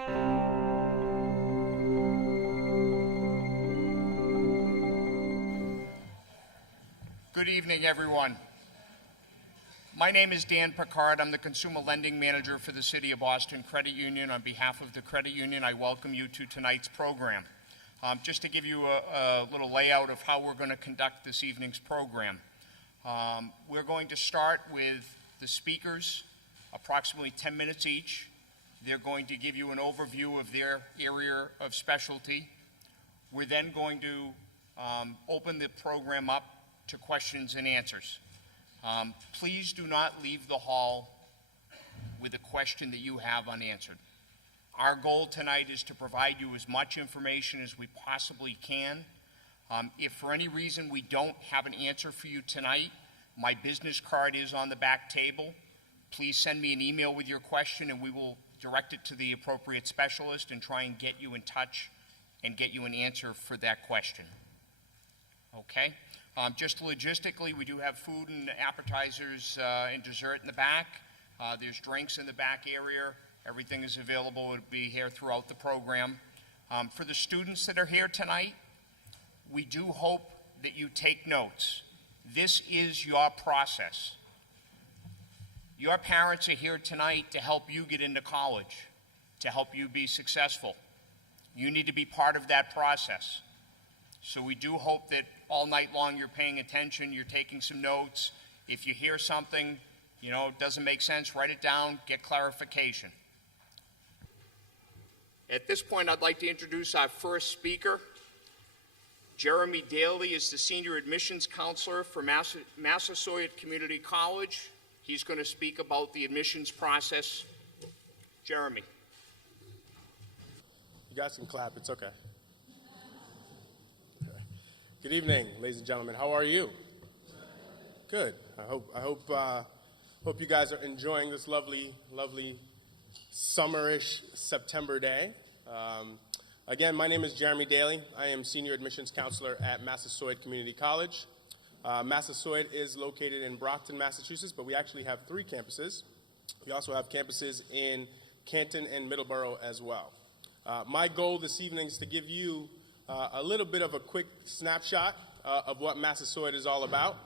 Good evening, everyone. My name is Dan Picard. I'm the Consumer Lending Manager for the City of Boston Credit Union. On behalf of the Credit Union, I welcome you to tonight's program. Just to give you a little layout of how we're going to conduct this evening's program. We're going to start with the speakers, approximately 10 minutes each. They're going to give you an overview of their area of specialty. We're then going to open the program up to questions and answers. Please do not leave the hall with a question that you have unanswered. Our goal tonight is to provide you as much information as we possibly can. If for any reason we don't have an answer for you tonight, my business card is on the back table. Please send me an email with your question and we will direct it to the appropriate specialist and try and get you in touch and get you an answer for that question. Okay? Just logistically, we do have food and appetizers and dessert in the back. There's drinks in the back area. Everything is available. It'll be here throughout the program. For the students that are here tonight, we do hope that you take notes. This is your process. Your parents are here tonight to help you get into college, to help you be successful. You need to be part of that process. So we do hope that all night long you're paying attention, you're taking some notes. If you hear something, doesn't make sense, write it down, get clarification. At this point, I'd like to introduce our first speaker. Jeremy Daly is the Senior Admissions Counselor for Massasoit Community College. He's going to speak about the admissions process. Jeremy. You guys can clap, it's okay. Good evening, ladies and gentlemen. How are you? Good. I hope you guys are enjoying this lovely summerish September day. Again, my name is Jeremy Daly. I am Senior Admissions Counselor at Massasoit Community College. Massasoit is located in Brockton, Massachusetts, but we actually have 3 campuses. We also have campuses in Canton and Middleborough as well. My goal this evening is to give you a little bit of a quick snapshot of what Massasoit is all about,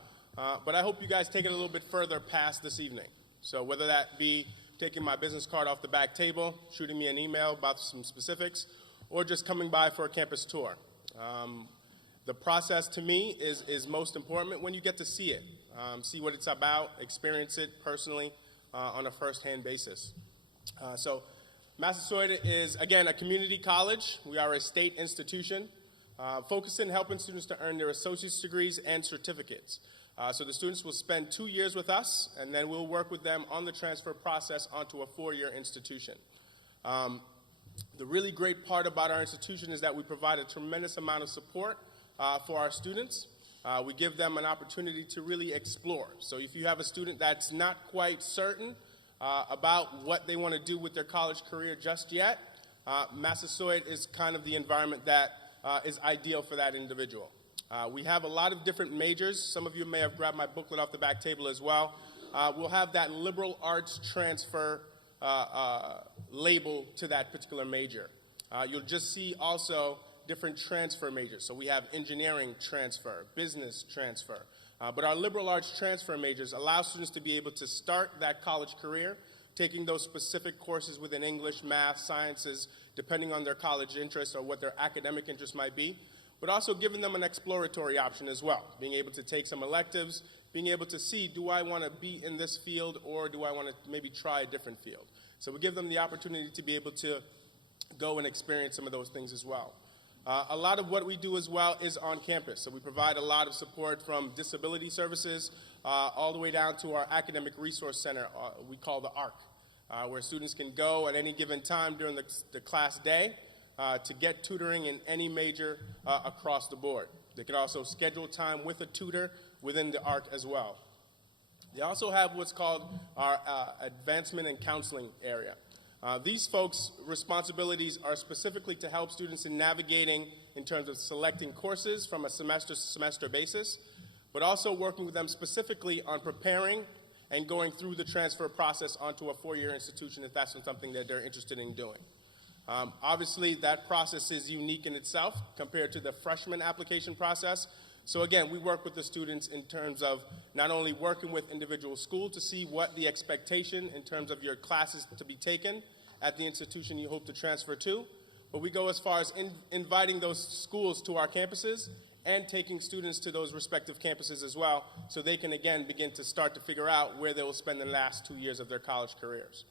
but I hope you guys take it a little bit further past this evening. So whether that be taking my business card off the back table, shooting me an email about some specifics, or just coming by for a campus tour. The process to me is most important when you get to see it, see what it's about, experience it personally on a first-hand basis. So Massasoit is, again, a community college. We are a state institution focusing on helping students to earn their associate's degrees and certificates. So the students will spend 2 years with us, and then we'll work with them on the transfer process onto a 4-year institution. The really great part about our institution is that we provide a tremendous amount of support for our students. We give them an opportunity to really explore. So if you have a student that's not quite certain about what they want to do with their college career just yet, Massasoit is kind of the environment that is ideal for that individual. We have a lot of different majors. Some of you may have grabbed my booklet off the back table as well. We'll have that liberal arts transfer label to that particular major. You'll just see also different transfer majors. So we have engineering transfer, business transfer. But our liberal arts transfer majors allow students to be able to start that college career, taking those specific courses within English, math, sciences, depending on their college interests or what their academic interests might be, but also giving them an exploratory option as well, being able to take some electives, being able to see, do I want to be in this field or do I want to maybe try a different field? So we give them the opportunity to be able to go and experience some of those things as well. A lot of what we do as well is on campus. So we provide a lot of support from disability services all the way down to our academic resource center, we call the ARC, where students can go at any given time during the class day to get tutoring in any major across the board. They can also schedule time with a tutor within the ARC as well. They also have what's called our advancement and counseling area. These folks' responsibilities are specifically to help students in navigating in terms of selecting courses from a semester-to-semester basis, but also working with them specifically on preparing and going through the transfer process onto a 4-year institution if that's something that they're interested in doing. Obviously, that process is unique in itself compared to the freshman application process. So again, we work with the students in terms of not only working with individual schools to see what the expectation in terms of your classes to be taken at the institution you hope to transfer to, but we go as far as inviting those schools to our campuses and taking students to those respective campuses as well, so they can again begin to start to figure out where they will spend the last 2 years of their college careers.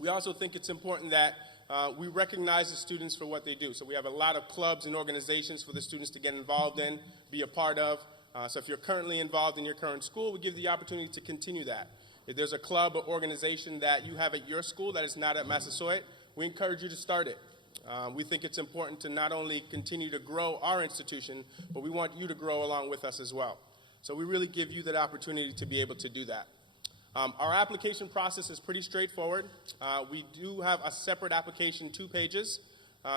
We also think it's important that we recognize the students for what they do. So we have a lot of clubs and organizations for the students to get involved in, be a part of. So if you're currently involved in your current school, we give the opportunity to continue that. If there's a club or organization that you have at your school that is not at Massasoit, we encourage you to start it. We think it's important to not only continue to grow our institution, but we want you to grow along with us as well. So we really give you that opportunity to be able to do that. Our application process is pretty straightforward. We do have a separate application, 2 pages,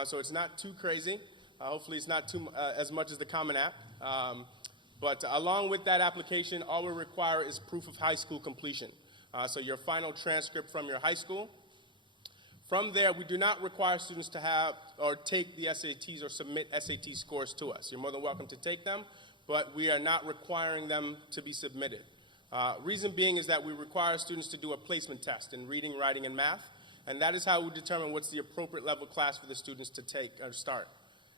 so it's not too crazy. Hopefully it's not too as much as the Common App. But along with that application, all we require is proof of high school completion. So your final transcript from your high school. From there, we do not require students to have or take the SATs or submit SAT scores to us. You're more than welcome to take them, but we are not requiring them to be submitted. Reason being is that we require students to do a placement test in reading, writing, and math, and that is how we determine what's the appropriate level class for the students to take or start.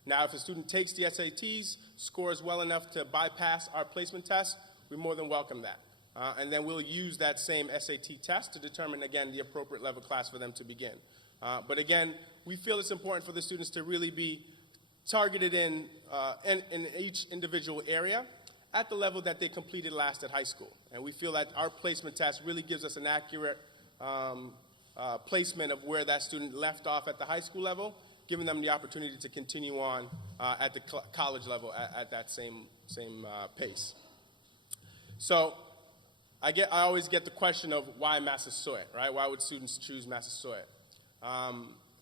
Now, if a student takes the SATs, scores well enough to bypass our placement test, we more than welcome that. And then we'll use that same SAT test to determine, again, the appropriate level class for them to begin. But again, we feel it's important for the students to really be targeted in each individual area at the level that they completed last at high school. And we feel that our placement test really gives us an accurate placement of where that student left off at the high school level, giving them the opportunity to continue on at the college level at that same pace. So I always get the question of why Massasoit, right? Why would students choose Massasoit?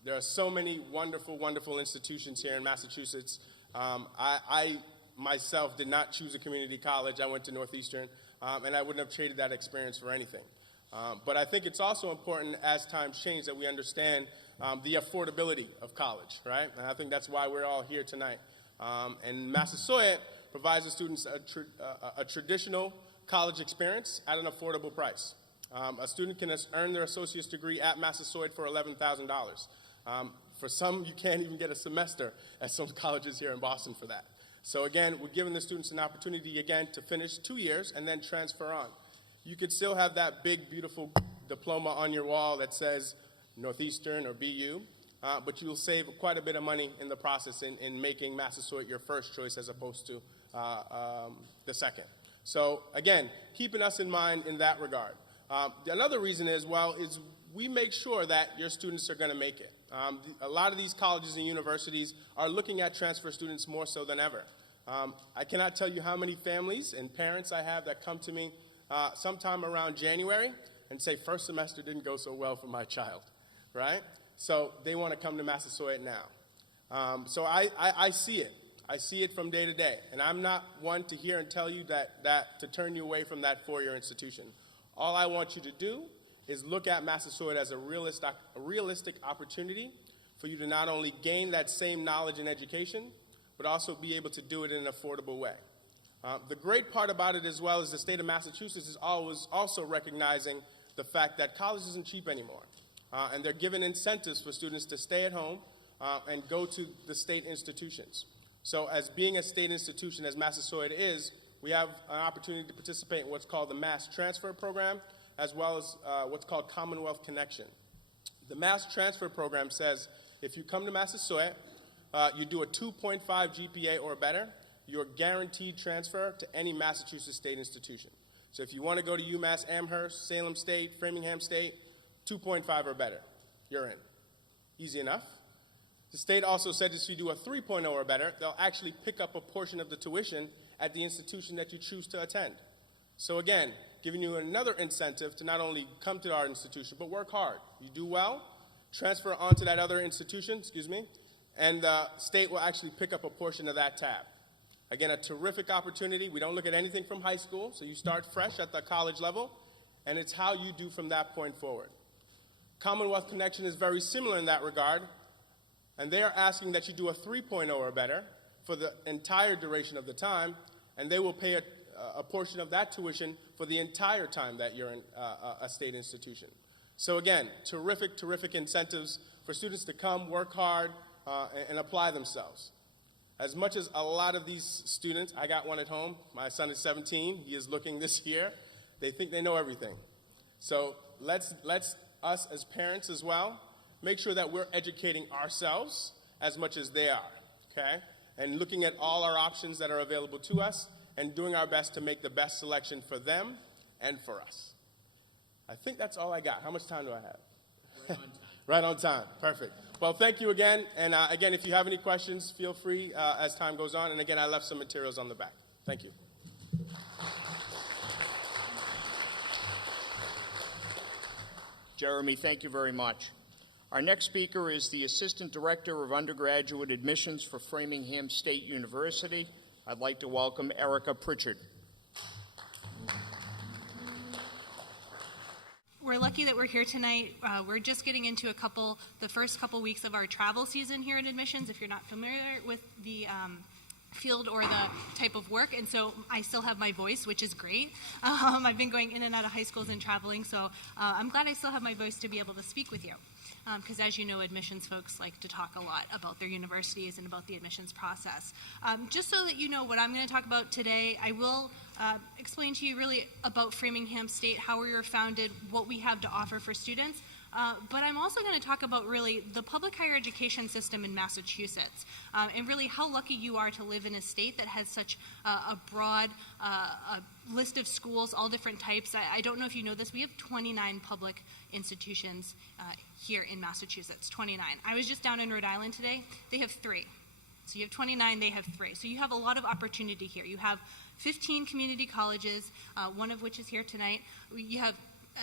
There are so many wonderful, wonderful institutions here in Massachusetts. I myself did not choose a community college. I went to Northeastern, and I wouldn't have traded that experience for anything. But I think it's also important as times change that we understand the affordability of college, right? And I think that's why we're all here tonight. And Massasoit provides the students a traditional college experience at an affordable price. A student can earn their associate's degree at Massasoit for $11,000. For some, you can't even get a semester at some colleges here in Boston for that. So again, we're giving the students an opportunity, again, to finish 2 years and then transfer on. You could still have that big, beautiful diploma on your wall that says Northeastern or BU, but you'll save quite a bit of money in the process in making Massasoit your first choice as opposed to the second. So again, keeping us in mind in that regard. Another reason is we make sure that your students are going to make it. A lot of these colleges and universities are looking at transfer students more so than ever. I cannot tell you how many families and parents I have that come to me sometime around January and say, first semester didn't go so well for my child, right? So they want to come to Massasoit now. So I see it. I see it from day to day. And I'm not one to hear and tell you that to turn you away from that four-year institution. All I want you to do is look at Massasoit as a realistic opportunity for you to not only gain that same knowledge and education, but also be able to do it in an affordable way. The great part about it as well is the state of Massachusetts is always also recognizing the fact that college isn't cheap anymore. And they're giving incentives for students to stay at home and go to the state institutions. So as being a state institution as Massasoit is, we have an opportunity to participate in what's called the Mass Transfer Program, as well as what's called Commonwealth Connection. The Mass Transfer Program says if you come to Massasoit, you do a 2.5 GPA or better, you're guaranteed transfer to any Massachusetts state institution. So if you want to go to UMass Amherst, Salem State, Framingham State, 2.5 or better, you're in. Easy enough. The state also said if you do a 3.0 or better, they'll actually pick up a portion of the tuition at the institution that you choose to attend. So again, giving you another incentive to not only come to our institution, but work hard. You do well, transfer onto that other institution, and the state will actually pick up a portion of that tab. Again, a terrific opportunity. We don't look at anything from high school, so you start fresh at the college level, and it's how you do from that point forward. Commonwealth Connection is very similar in that regard, and they are asking that you do a 3.0 or better for the entire duration of the time, and they will pay a portion of that tuition for the entire time that you're in a state institution. So again, terrific incentives for students to come, work hard, and apply themselves. As much as a lot of these students, I got one at home, my son is 17, he is looking this year, they think they know everything. So let's us as parents as well, make sure that we're educating ourselves as much as they are, okay? And looking at all our options that are available to us and doing our best to make the best selection for them and for us. I think that's all I got. How much time do I have? Right on time. Right on time. Perfect. Well, thank you again. And again, if you have any questions, feel free as time goes on. And again, I left some materials on the back. Thank you. Jeremy, thank you very much. Our next speaker is the Assistant Director of Undergraduate Admissions for Framingham State University. I'd like to welcome Erica Pritchard. We're lucky that we're here tonight. We're just getting into the first couple weeks of our travel season here at admissions, if you're not familiar with the field or the type of work, and so I still have my voice, which is great. I've been going in and out of high schools and traveling, so I'm glad I still have my voice to be able to speak with you. Because as you know, admissions folks like to talk a lot about their universities and about the admissions process. Just so that you know what I'm going to talk about today, I will explain to you really about Framingham State, how we were founded, what we have to offer for students. But I'm also going to talk about really the public higher education system in Massachusetts, and really how lucky you are to live in a state that has such a broad list of schools, all different types. I don't know if you know this, we have 29 public institutions here in Massachusetts, 29. I was just down in Rhode Island today, they have 3. So you have 29, they have 3. So you have a lot of opportunity here. You have 15 community colleges, one of which is here tonight. You have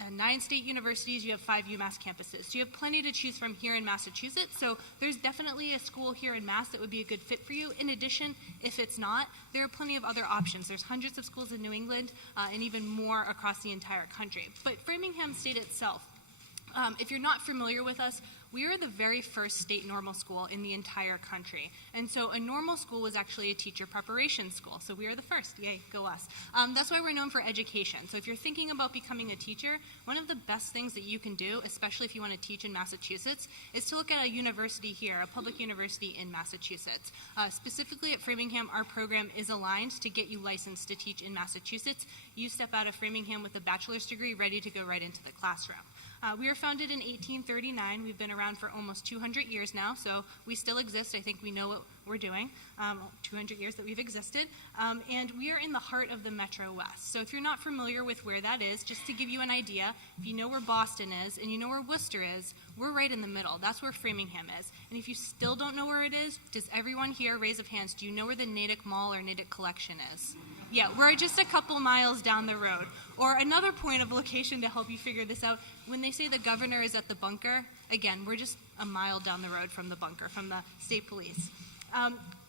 9 state universities, you have 5 UMass campuses. So you have plenty to choose from here in Massachusetts. So there's definitely a school here in Mass that would be a good fit for you. In addition, if it's not, there are plenty of other options. There's hundreds of schools in New England and even more across the entire country. But Framingham State itself, if you're not familiar with us, we are the very first state normal school in the entire country. And so a normal school was actually a teacher preparation school. So we are the first. Yay, go us. That's why we're known for education. So if you're thinking about becoming a teacher, one of the best things that you can do, especially if you want to teach in Massachusetts, is to look at a university here, a public university in Massachusetts. Specifically at Framingham, our program is aligned to get you licensed to teach in Massachusetts. You step out of Framingham with a bachelor's degree ready to go right into the classroom. We were founded in 1839. We've been around for almost 200 years now, so we still exist. I think we know what we're doing, 200 years that we've existed. And we are in the heart of the Metro West. So if you're not familiar with where that is, just to give you an idea, if you know where Boston is and you know where Worcester is, we're right in the middle. That's where Framingham is. And if you still don't know where it is, does everyone here, raise of hands, do you know where the Natick Mall or Natick Collection is? Yeah, we're just a couple miles down the road. Or another point of location to help you figure this out, when they say the governor is at the bunker, again, we're just a mile down the road from the bunker, from the state police.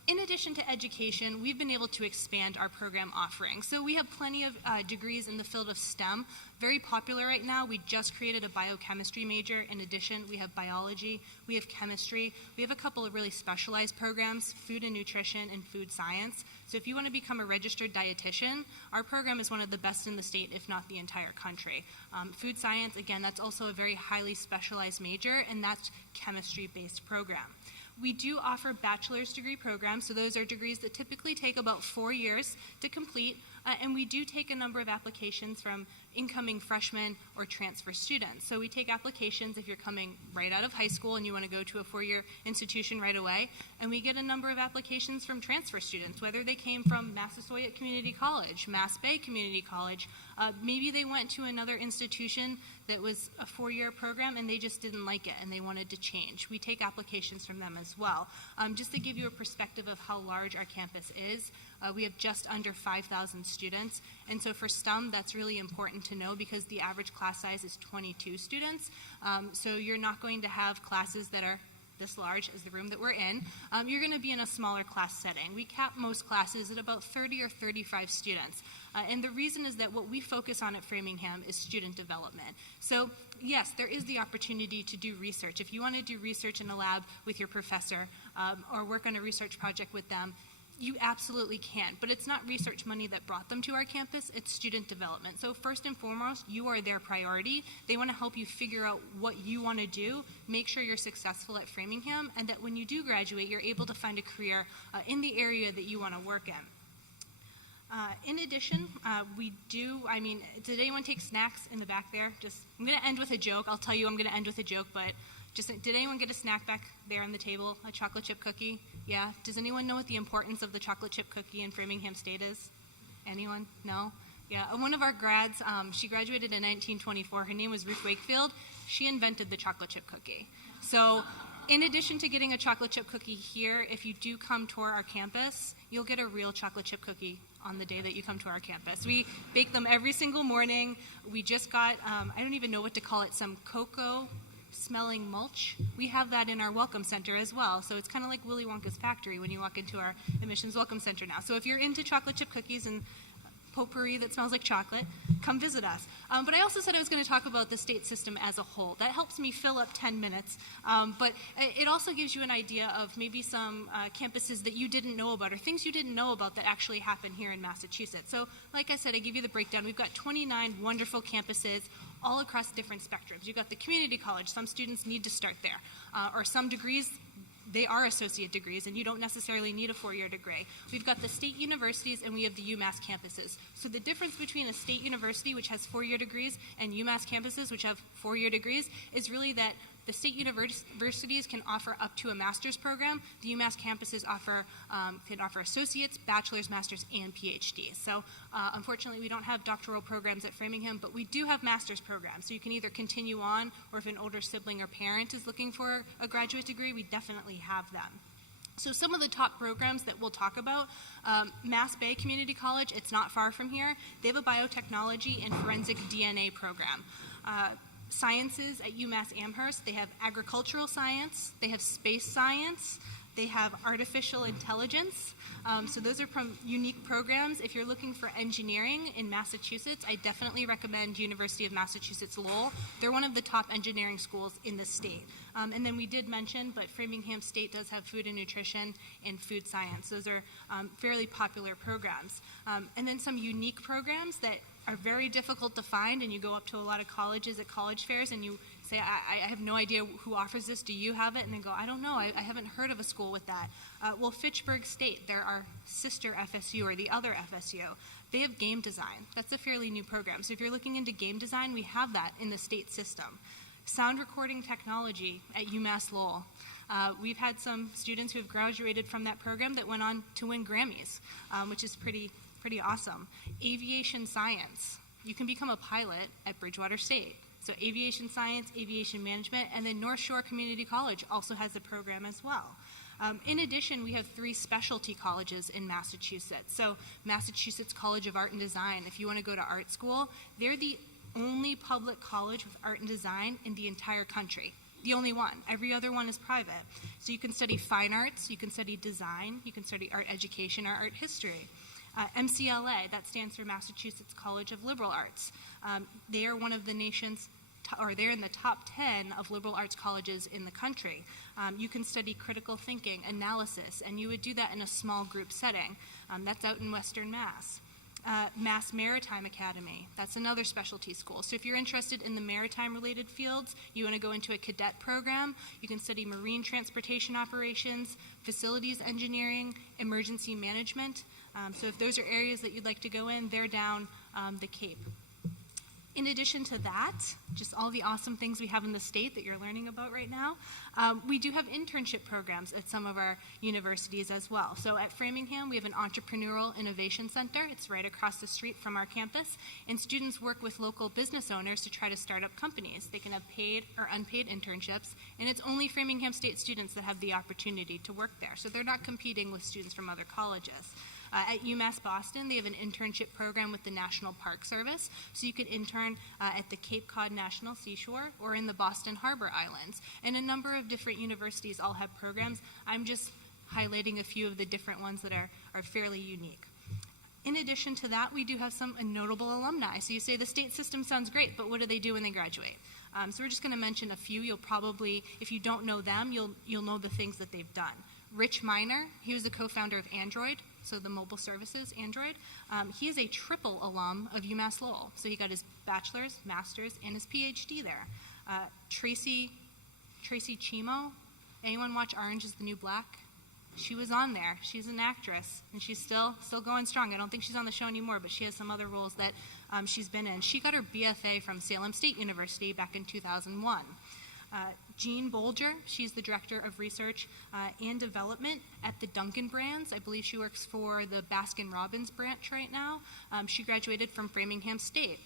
In addition to education, we've been able to expand our program offerings. So we have plenty of degrees in the field of STEM, very popular right now. We just created a biochemistry major. In addition, we have biology, we have chemistry, we have a couple of really specialized programs, food and nutrition and food science. So if you want to become a registered dietitian, our program is one of the best in the state, if not the entire country. Food science, again, that's also a very highly specialized major, and that's chemistry-based program. We do offer bachelor's degree programs, so those are degrees that typically take about 4 years to complete, and we do take a number of applications from incoming freshmen or transfer students. So we take applications if you're coming right out of high school and you want to go to a 4-year institution right away, and we get a number of applications from transfer students, whether they came from Massasoit Community College, Mass Bay Community College, maybe they went to another institution that was a 4-year program and they just didn't like it and they wanted to change. We take applications from them as well. Just to give you a perspective of how large our campus is, we have just under 5,000 students, and so for STEM that's really important to know because the average class size is 22 students, so you're not going to have classes that are this large as the room that we're in, you're going to be in a smaller class setting. We cap most classes at about 30 or 35 students. And the reason is that what we focus on at Framingham is student development. So yes, there is the opportunity to do research. If you want to do research in a lab with your professor or work on a research project with them, you absolutely can, but it's not research money that brought them to our campus, it's student development. So first and foremost, you are their priority. They want to help you figure out what you want to do, make sure you're successful at Framingham, and that when you do graduate, you're able to find a career in the area that you want to work in. In addition, did anyone take snacks in the back there? I'm going to end with a joke. I'll tell you I'm going to end with a joke, but did anyone get a snack back there on the table, a chocolate chip cookie? Yeah? Does anyone know what the importance of the chocolate chip cookie in Framingham State is? Anyone? No? Yeah, one of our grads, she graduated in 1924. Her name was Ruth Wakefield. She invented the chocolate chip cookie. So in addition to getting a chocolate chip cookie here, if you do come tour our campus, you'll get a real chocolate chip cookie on the day that you come to our campus. We bake them every single morning. We just got, I don't even know what to call it, some cocoa smelling mulch. We have that in our welcome center as well. So it's kind of like Willy Wonka's factory when you walk into our admissions welcome center now. So if you're into chocolate chip cookies and potpourri that smells like chocolate, come visit us. But I also said I was going to talk about the state system as a whole. That helps me fill up 10 minutes. But it also gives you an idea of maybe some campuses that you didn't know about or things you didn't know about that actually happen here in Massachusetts. So like I said, I give you the breakdown. We've got 29 wonderful campuses all across different spectrums. You've got the community college. Some students need to start there. Or some degrees, they are associate degrees, and you don't necessarily need a four-year degree. We've got the state universities, and we have the UMass campuses. So the difference between a state university, which has four-year degrees, and UMass campuses, which have four-year degrees, is really that the state universities can offer up to a master's program. The UMass campuses can offer associates, bachelor's, master's, and PhDs. So unfortunately, we don't have doctoral programs at Framingham, but we do have master's programs. So you can either continue on, or if an older sibling or parent is looking for a graduate degree, we definitely have them. So some of the top programs that we'll talk about, Mass Bay Community College, it's not far from here. They have a biotechnology and forensic DNA program. Sciences at UMass Amherst, they have agricultural science, they have space science, they have artificial intelligence. So those are unique programs. If you're looking for engineering in Massachusetts, I definitely recommend University of Massachusetts Lowell. They're one of the top engineering schools in the state. And then we did mention, but Framingham State does have food and nutrition and food science. Those are fairly popular programs. And then some unique programs that are very difficult to find, and you go up to a lot of colleges at college fairs and you say, I have no idea who offers this, do you have it? And they go, I don't know, I haven't heard of a school with that. Well, Fitchburg State, they're our sister FSU, or the other FSU. They have game design. That's a fairly new program. So if you're looking into game design, we have that in the state system. Sound recording technology at UMass Lowell. We've had some students who have graduated from that program that went on to win Grammys, which is pretty awesome. Aviation science. You can become a pilot at Bridgewater State. So aviation science, aviation management, and then North Shore Community College also has a program as well. In addition, we have 3 specialty colleges in Massachusetts. So Massachusetts College of Art and Design, if you want to go to art school, they're the only public college with art and design in the entire country. The only one. Every other one is private. So you can study fine arts, you can study design, you can study art education or art history. MCLA, that stands for Massachusetts College of Liberal Arts. They are one of the nation's, or they're in the top 10 of liberal arts colleges in the country. You can study critical thinking, analysis, and you would do that in a small group setting. That's out in Western Mass. Mass Maritime Academy, that's another specialty school. So if you're interested in the maritime-related fields, you want to go into a cadet program, you can study marine transportation operations, facilities engineering, emergency management. So if those are areas that you'd like to go in, they're down the Cape. In addition to that, just all the awesome things we have in the state that you're learning about right now, we do have internship programs at some of our universities as well. So at Framingham, we have an Entrepreneurial Innovation Center. It's right across the street from our campus, and students work with local business owners to try to start up companies. They can have paid or unpaid internships, and it's only Framingham State students that have the opportunity to work there. So they're not competing with students from other colleges. At UMass Boston, they have an internship program with the National Park Service, so you could intern at the Cape Cod National Seashore or in the Boston Harbor Islands. And a number of different universities all have programs. I'm just highlighting a few of the different ones that are fairly unique. In addition to that, we do have some notable alumni. So you say the state system sounds great, but what do they do when they graduate? So we're just going to mention a few. You'll probably, if you don't know them, you'll know the things that they've done. Rich Miner, he was the co-founder of Android, so the mobile services, Android. He is a triple alum of UMass Lowell. So he got his bachelor's, master's, and his PhD there. Tracy Chimo, anyone watch Orange is the New Black? She was on there. She's an actress, and she's still going strong. I don't think she's on the show anymore, but she has some other roles that she's been in. She got her BFA from Salem State University back in 2001. Jean Bolger, she's the Director of Research and Development at the Dunkin' Brands. I believe she works for the Baskin-Robbins branch right now. She graduated from Framingham State.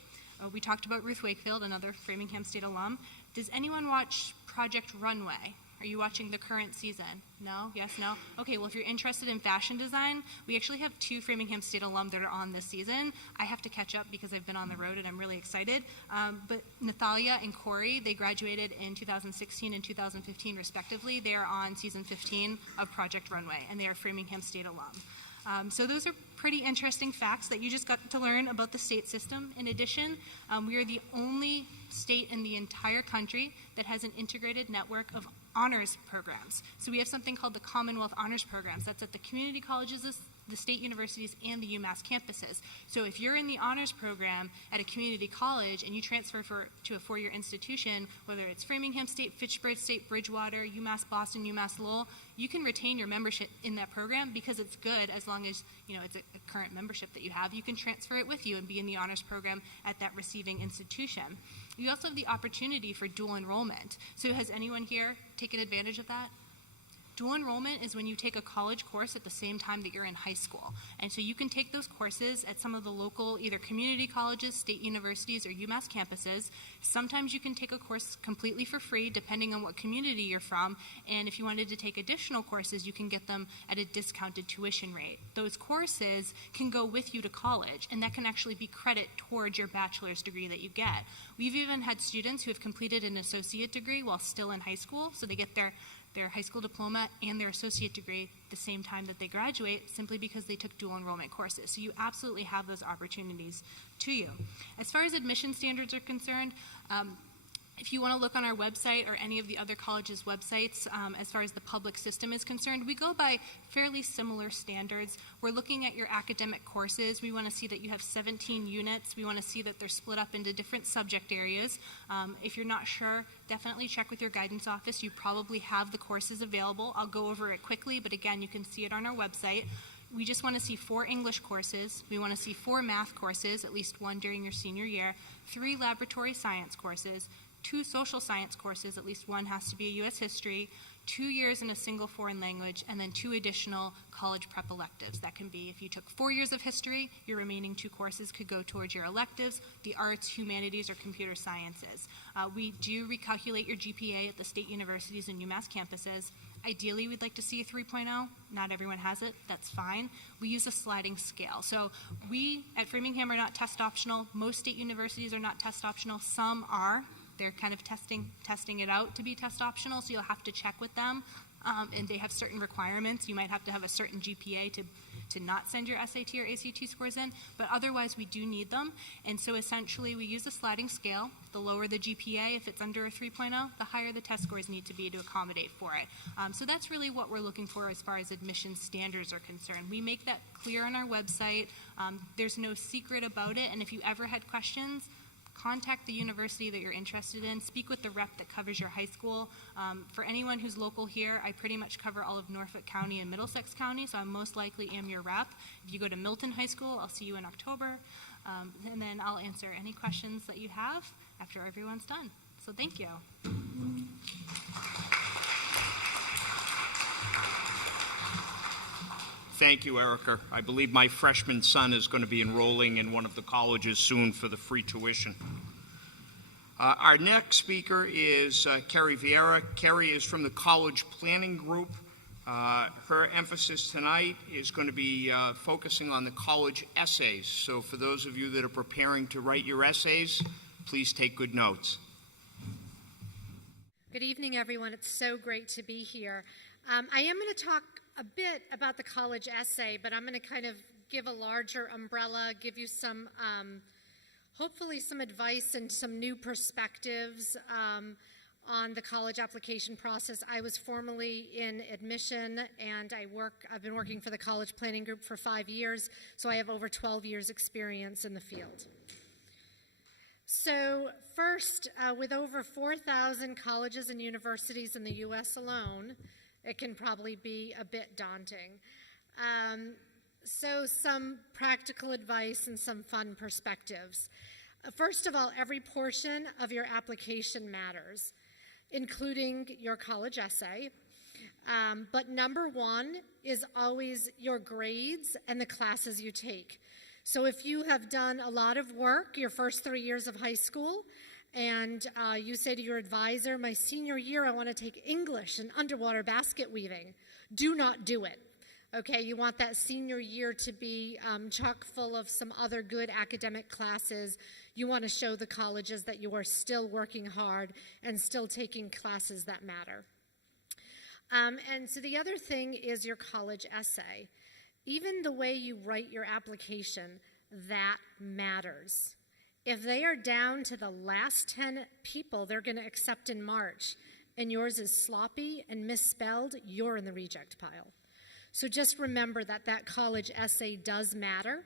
We talked about Ruth Wakefield, another Framingham State alum. Does anyone watch Project Runway? Are you watching the current season? No? Yes? No? Okay, well, if you're interested in fashion design, we actually have 2 Framingham State alum that are on this season. I have to catch up because I've been on the road and I'm really excited. But Natalia and Corey, they graduated in 2016 and 2015 respectively. They are on season 15 of Project Runway, and they are Framingham State alum. So those are pretty interesting facts that you just got to learn about the state system. In addition, we are the only state in the entire country that has an integrated network of honors programs. So we have something called the Commonwealth Honors Programs. That's at the community colleges, the state universities, and the UMass campuses. So if you're in the honors program at a community college and you transfer to a 4-year institution, whether it's Framingham State, Fitchburg State, Bridgewater, UMass Boston, UMass Lowell, you can retain your membership in that program because it's good as long as it's a current membership that you have. You can transfer it with you and be in the honors program at that receiving institution. You also have the opportunity for dual enrollment. So has anyone here taken advantage of that? Dual enrollment is when you take a college course at the same time that you're in high school. And so you can take those courses at some of the local either community colleges, state universities, or UMass campuses. Sometimes you can take a course completely for free depending on what community you're from. And if you wanted to take additional courses, you can get them at a discounted tuition rate. Those courses can go with you to college, and that can actually be credit towards your bachelor's degree that you get. We've even had students who have completed an associate degree while still in high school, so they get their high school diploma and their associate degree at the same time that they graduate simply because they took dual enrollment courses. So you absolutely have those opportunities to you. As far as admission standards are concerned, if you want to look on our website or any of the other colleges' websites, as far as the public system is concerned, we go by fairly similar standards. We're looking at your academic courses. We want to see that you have 17 units. We want to see that they're split up into different subject areas. If you're not sure, definitely check with your guidance office. You probably have the courses available. I'll go over it quickly, but again, you can see it on our website. We just want to see 4 English courses. We want to see 4 math courses, at least 1 during your senior year, 3 laboratory science courses, 2 social science courses, at least 1 has to be a U.S. history, 2 years in a single foreign language, and then 2 additional college prep electives. That can be if you took 4 years of history, your remaining 2 courses could go towards your electives, the arts, humanities, or computer sciences. We do recalculate your GPA at the state universities and UMass campuses. Ideally, we'd like to see a 3.0. Not everyone has it. That's fine. We use a sliding scale. So we at Framingham are not test optional. Most state universities are not test optional. Some are. They're kind of testing it out to be test optional, so you'll have to check with them. And they have certain requirements. You might have to have a certain GPA to not send your SAT or ACT scores in, but otherwise we do need them. And so essentially we use a sliding scale. The lower the GPA, if it's under a 3.0, the higher the test scores need to be to accommodate for it. So that's really what we're looking for as far as admission standards are concerned. We make that clear on our website. There's no secret about it, and if you ever had questions, contact the university that you're interested in. Speak with the rep that covers your high school. For anyone who's local here, I pretty much cover all of Norfolk County and Middlesex County, so I most likely am your rep. If you go to Milton High School, I'll see you in October, and then I'll answer any questions that you have after everyone's done. So thank you. Thank you, Erica. I believe my freshman son is going to be enrolling in one of the colleges soon for the free tuition. Our next speaker is Kerry Vieira. Kerry is from the College Planning Group. Her emphasis tonight is going to be focusing on the college essays. So for those of you that are preparing to write your essays, please take good notes. Good evening, everyone. It's so great to be here. I am going to talk a bit about the college essay, but I'm going to kind of give a larger umbrella, give you some, hopefully some advice and some new perspectives on the college application process. I was formerly in admission, and I've been working for the College Planning Group for 5 years, so I have over 12 years experience in the field. So first, with over 4,000 colleges and universities in the U.S. alone, it can probably be a bit daunting. So some practical advice and some fun perspectives. First of all, every portion of your application matters, including your college essay. But number one is always your grades and the classes you take. So if you have done a lot of work your first 3 years of high school, and you say to your advisor, my senior year I want to take English and underwater basket weaving, do not do it. Okay, you want that senior year to be chock full of some other good academic classes. You want to show the colleges that you are still working hard and still taking classes that matter. And so the other thing is your college essay. Even the way you write your application, that matters. If they are down to the last 10 people they're going to accept in March, and yours is sloppy and misspelled, you're in the reject pile. So just remember that that college essay does matter.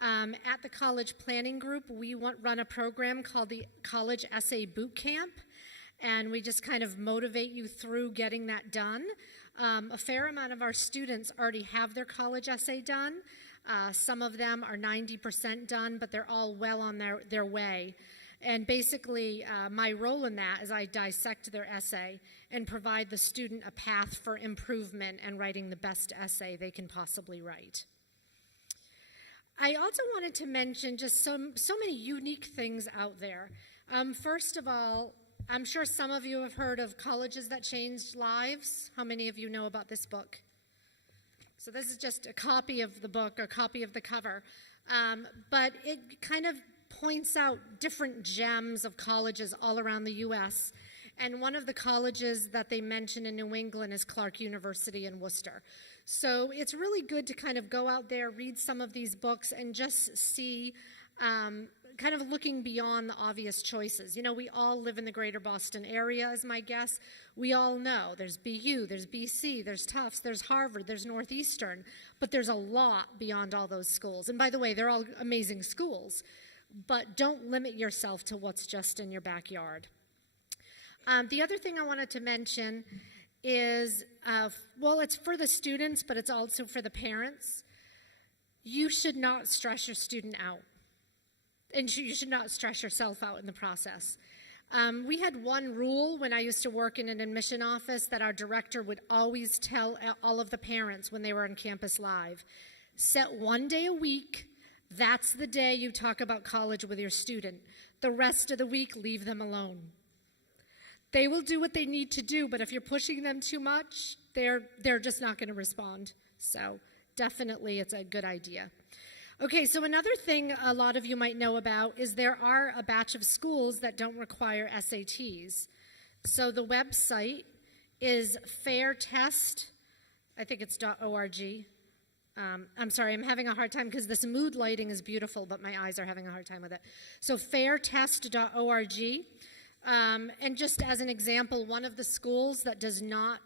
At the College Planning Group, we run a program called the College Essay Boot Camp, and we just kind of motivate you through getting that done. A fair amount of our students already have their college essay done. Some of them are 90% done, but they're all well on their way. And basically, my role in that is I dissect their essay and provide the student a path for improvement and writing the best essay they can possibly write. I also wanted to mention just so many unique things out there. First of all, I'm sure some of you have heard of Colleges That Changed Lives. How many of you know about this book? So this is just a copy of the book, a copy of the cover. But it kind of points out different gems of colleges all around the U.S. And one of the colleges that they mention in New England is Clark University in Worcester. So it's really good to kind of go out there, read some of these books, and just see kind of looking beyond the obvious choices. You know, we all live in the greater Boston area, is my guess. We all know there's BU, there's BC, there's Tufts, there's Harvard, there's Northeastern, but there's a lot beyond all those schools. And by the way, they're all amazing schools, but don't limit yourself to what's just in your backyard. The other thing I wanted to mention is, well, it's for the students, but it's also for the parents. You should not stress your student out. And you should not stress yourself out in the process. We had one rule when I used to work in an admission office that our director would always tell all of the parents when they were on campus live. Set one day a week. That's the day you talk about college with your student. The rest of the week, leave them alone. They will do what they need to do, but if you're pushing them too much, they're just not going to respond. So definitely it's a good idea. Okay, so another thing a lot of you might know about is there are a batch of schools that don't require SATs. So the website is fairtest, I think it's .org. I'm sorry, I'm having a hard time because this mood lighting is beautiful, but my eyes are having a hard time with it. So fairtest.org. And just as an example, one of the schools that does not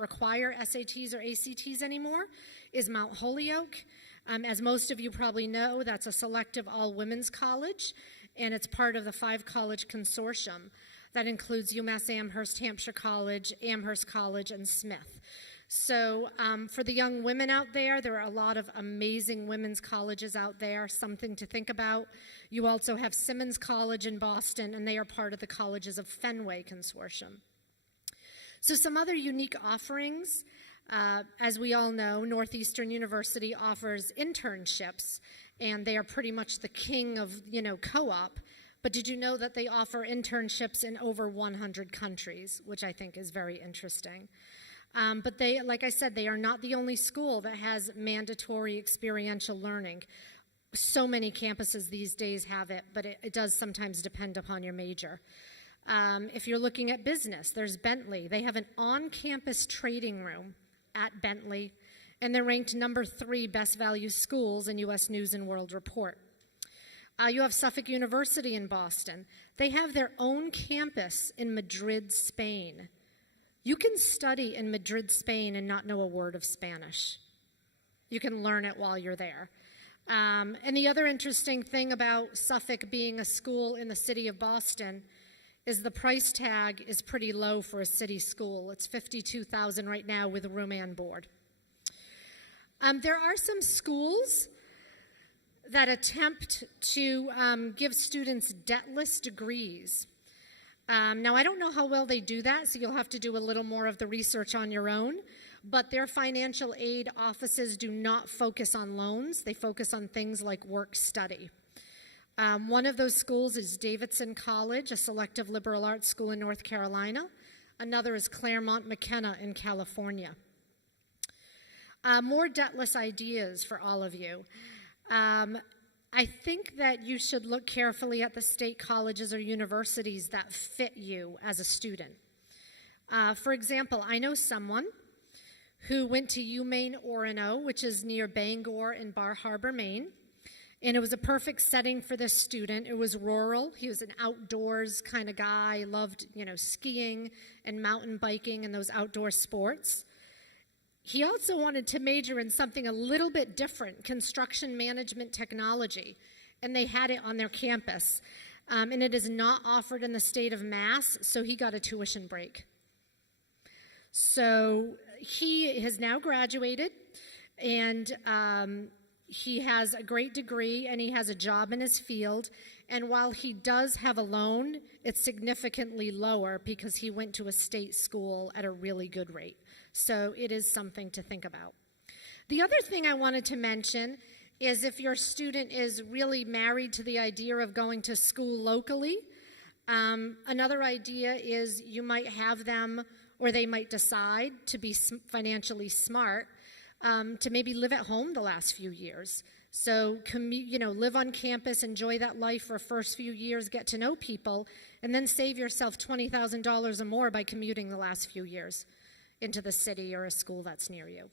require SATs or ACTs anymore is Mount Holyoke. As most of you probably know, that's a selective all-women's college, and it's part of the 5-college consortium that includes UMass Amherst, Hampshire College, Amherst College, and Smith. So for the young women out there, there are a lot of amazing women's colleges out there, something to think about. You also have Simmons College in Boston, and they are part of the Colleges of Fenway Consortium. So some other unique offerings. As we all know, Northeastern University offers internships, and they are pretty much the king of, co-op. But did you know that they offer internships in over 100 countries, which I think is very interesting. But they, like I said, they are not the only school that has mandatory experiential learning. So many campuses these days have it, but it does sometimes depend upon your major. If you're looking at business, there's Bentley. They have an on-campus trading room at Bentley, and they're ranked number 3 best value schools in U.S. News and World Report. You have Suffolk University in Boston. They have their own campus in Madrid, Spain. You can study in Madrid, Spain, and not know a word of Spanish. You can learn it while you're there. And the other interesting thing about Suffolk being a school in the city of Boston is the price tag is pretty low for a city school. It's $52,000 right now with room and board. There are some schools that attempt to give students debtless degrees. Now, I don't know how well they do that, so you'll have to do a little more of the research on your own, but their financial aid offices do not focus on loans. They focus on things like work study. One of those schools is Davidson College, a selective liberal arts school in North Carolina. Another is Claremont McKenna in California. More debtless ideas for all of you. I think that you should look carefully at the state colleges or universities that fit you as a student. For example, I know someone who went to UMaine Orono, which is near Bangor in Bar Harbor, Maine, and it was a perfect setting for this student. It was rural. He was an outdoors kind of guy, loved, skiing and mountain biking and those outdoor sports. He also wanted to major in something a little bit different, construction management technology, and they had it on their campus. And it is not offered in the state of Mass, so he got a tuition break. So he has now graduated, and he has a great degree, and he has a job in his field. And while he does have a loan, it's significantly lower because he went to a state school at a really good rate. So it is something to think about. The other thing I wanted to mention is if your student is really married to the idea of going to school locally, another idea is you might have them, or they might decide to be financially smart, to maybe live at home the last few years. So, live on campus, enjoy that life for the first few years, get to know people, and then save yourself $20,000 or more by commuting the last few years into the city or a school that's near you.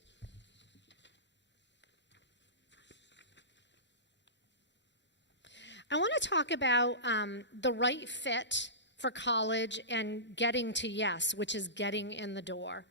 I want to talk about the right fit for college and getting to yes, which is getting in the door.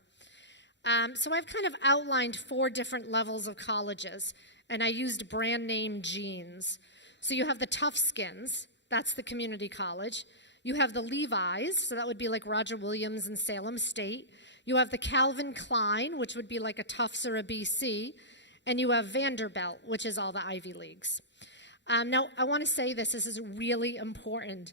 So I've kind of outlined 4 different levels of colleges, and I used brand name jeans. So you have the Tough Skins, that's the community college. You have the Levi's, so that would be like Roger Williams and Salem State. You have the Calvin Klein, which would be like a Tufts or a BC. And you have Vanderbilt, which is all the Ivy Leagues. Now, I want to say this is really important.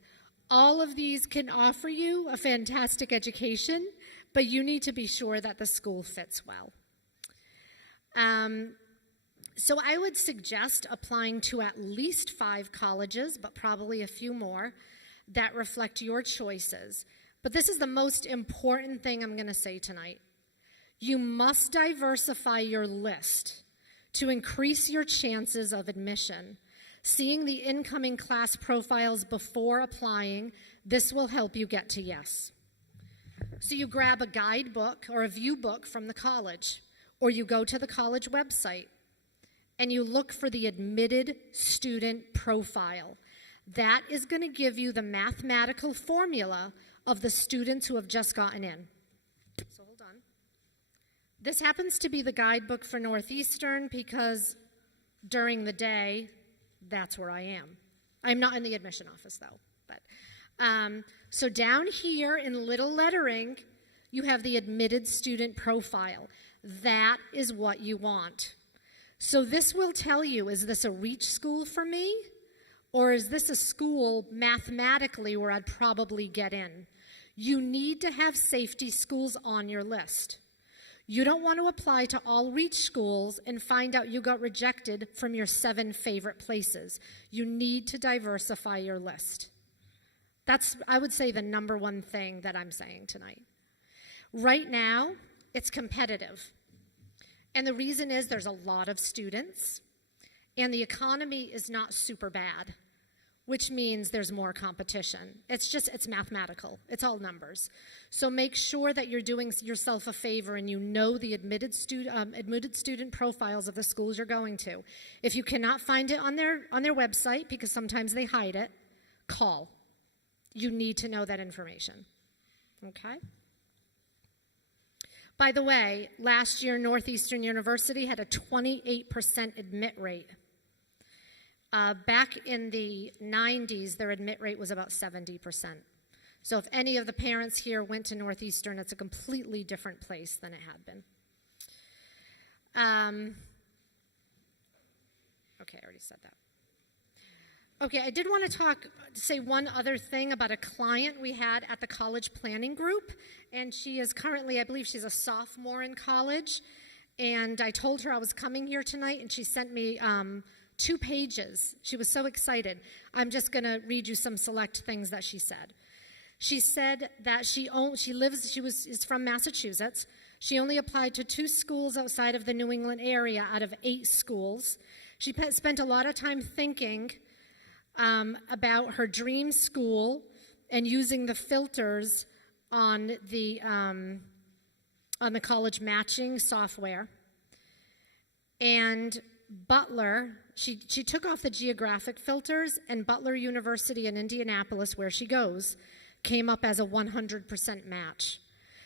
All of these can offer you a fantastic education, but you need to be sure that the school fits well. So I would suggest applying to at least 5 colleges, but probably a few more, that reflect your choices. But this is the most important thing I'm going to say tonight. You must diversify your list to increase your chances of admission. Seeing the incoming class profiles before applying, this will help you get to yes. So you grab a guidebook or a view book from the college, or you go to the college website, and you look for the admitted student profile. That is going to give you the mathematical formula of the students who have just gotten in. So hold on. This happens to be the guidebook for Northeastern because during the day, that's where I am. I'm not in the admission office though. But so down here in little lettering, you have the admitted student profile. That is what you want. So this will tell you, is this a reach school for me? Or is this a school mathematically where I'd probably get in? You need to have safety schools on your list. You don't want to apply to all reach schools and find out you got rejected from your 7 favorite places. You need to diversify your list. That's, I would say, the number one thing that I'm saying tonight. Right now, it's competitive. And the reason is there's a lot of students, and the economy is not super bad, which means there's more competition. It's mathematical. It's all numbers. So make sure that you're doing yourself a favor and you know the admitted student profiles of the schools you're going to. If you cannot find it on their website, because sometimes they hide it, call. You need to know that information, okay? By the way, last year, Northeastern University had a 28% admit rate. Back in the 90s, their admit rate was about 70%. So if any of the parents here went to Northeastern, it's a completely different place than it had been. Okay, I already said that. Okay, I did want to say one other thing about a client we had at the college planning group, and she is currently, I believe she's a sophomore in college, and I told her I was coming here tonight, and she sent me 2 pages. She was so excited. I'm just going to read you some select things that she said. She said that is from Massachusetts. She only applied to 2 schools outside of the New England area out of 8 schools. She spent a lot of time thinking about her dream school and using the filters on the college matching software. And Butler, she took off the geographic filters, and Butler University in Indianapolis, where she goes, came up as a 100% match.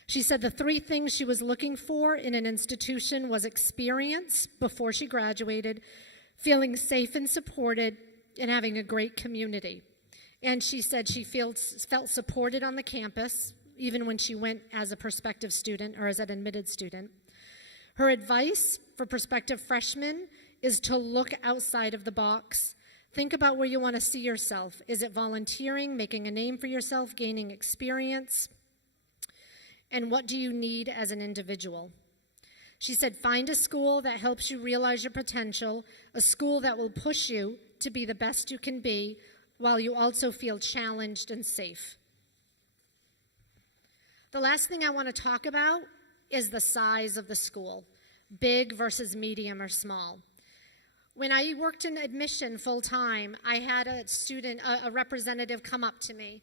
She said the 3 things she was looking for in an institution was experience before she graduated, feeling safe and supported, and having a great community. And she said she felt supported on the campus, even when she went as a prospective student or as an admitted student. Her advice for prospective freshmen is to look outside of the box. Think about where you want to see yourself. Is it volunteering, making a name for yourself, gaining experience? And what do you need as an individual? She said, find a school that helps you realize your potential, a school that will push you to be the best you can be while you also feel challenged and safe. The last thing I want to talk about is the size of the school, big versus medium or small. When I worked in admission full-time, I had a representative come up to me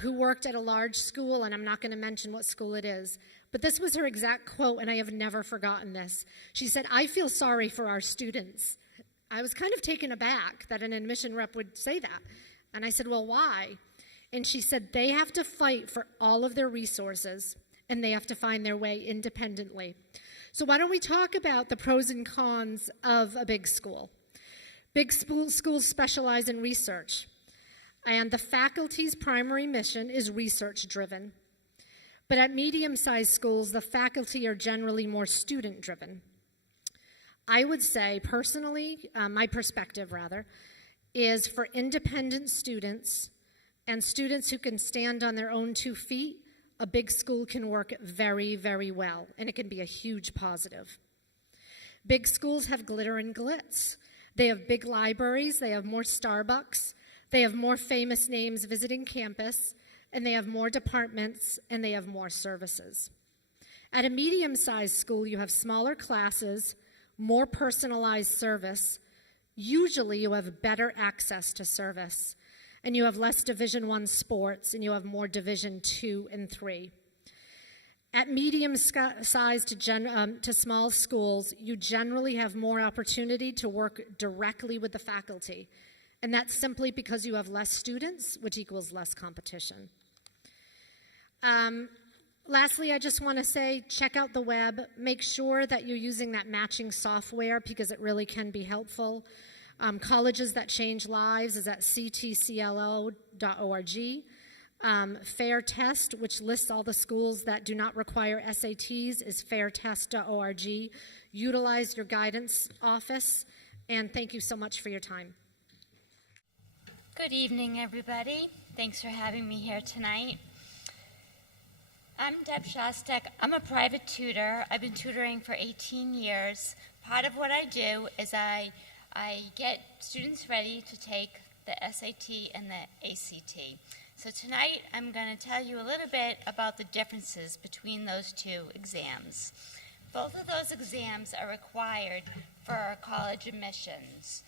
who worked at a large school, and I'm not going to mention what school it is, but this was her exact quote, and I have never forgotten this. She said, "I feel sorry for our students." I was kind of taken aback that an admission rep would say that. And I said, well, why? And she said, they have to fight for all of their resources, and they have to find their way independently. So why don't we talk about the pros and cons of a big school? Big schools specialize in research, and the faculty's primary mission is research-driven. But at medium-sized schools, the faculty are generally more student-driven. I would say, personally, my perspective, rather, is for independent students and students who can stand on their own 2 feet, a big school can work very, very well, and it can be a huge positive. Big schools have glitter and glitz. They have big libraries, they have more Starbucks, they have more famous names visiting campus, and they have more departments, and they have more services. At a medium-sized school, you have smaller classes, more personalized service. Usually you have better access to service, and you have less Division I sports, and you have more Division II and III. At medium-sized to small schools, you generally have more opportunity to work directly with the faculty, and that's simply because you have less students, which equals less competition. Lastly, I just want to say, check out the web. Make sure that you're using that matching software because it really can be helpful. Colleges That Change Lives is at ctclo.org. Fair Test, which lists all the schools that do not require SATs, is fairtest.org. Utilize your guidance office, and thank you so much for your time. Good evening, everybody. Thanks for having me here tonight. I'm Deb Shostak. I'm a private tutor. I've been tutoring for 18 years. Part of what I do is I get students ready to take the SAT and the ACT. So tonight I'm going to tell you a little bit about the differences between those two exams. Both of those exams are required for college admissions.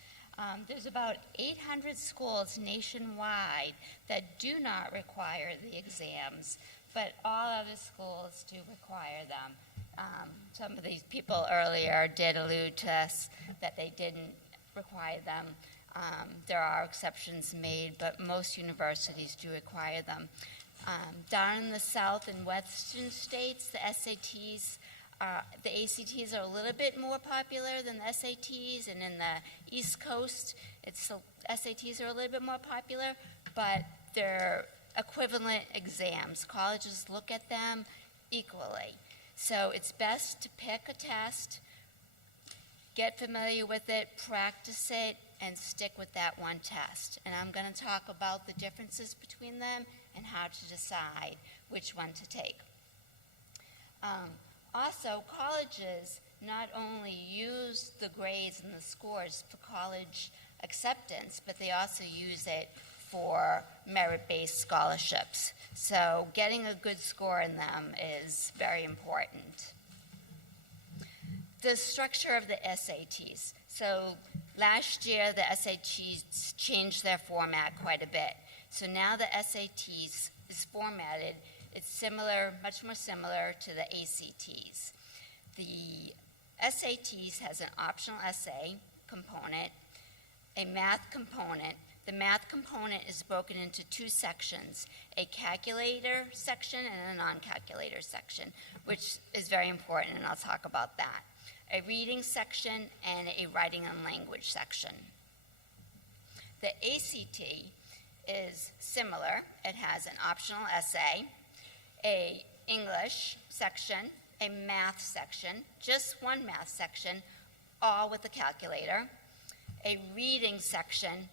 There's about 800 schools nationwide that do not require the exams, but all other schools do require them. Some of these people earlier did allude to us that they didn't require them. There are exceptions made, but most universities do require them. Down in the South and Western states, the ACTs are a little bit more popular than the SATs, and in the East Coast, SATs are a little bit more popular, but they're equivalent exams. Colleges look at them equally. So it's best to pick a test, get familiar with it, practice it, and stick with that one test. And I'm going to talk about the differences between them and how to decide which one to take. Also, colleges not only use the grades and the scores for college acceptance, but they also use it for merit-based scholarships. So getting a good score in them is very important. The structure of the SATs. So last year, the SATs changed their format quite a bit. So now the SATs is formatted, it's similar, much more similar to the ACTs. The SATs has an optional essay component, a math component. The math component is broken into two sections, a calculator section and a non-calculator section, which is very important, and I'll talk about that. A reading section and a writing and language section. The ACT is similar. It has an optional essay, a English section, a math section, just one math section, all with a calculator, a reading section,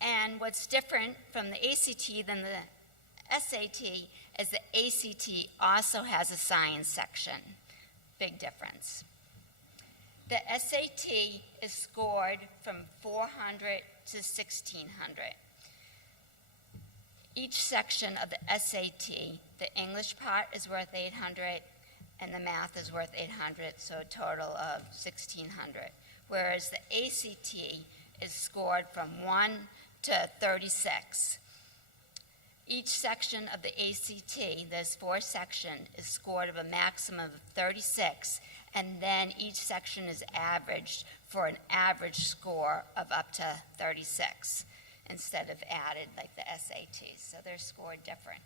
and what's different from the ACT than the SAT is the ACT also has a science section. Big difference. The SAT is scored from 400 to 1600. Each section of the SAT, the English part is worth 800 and the math is worth 800, so a total of 1600. Whereas the ACT is scored from 1 to 36. Each section of the ACT, there's 4 sections, is scored of a maximum of 36, and then each section is averaged for an average score of up to 36 instead of added like the SATs, so they're scored different.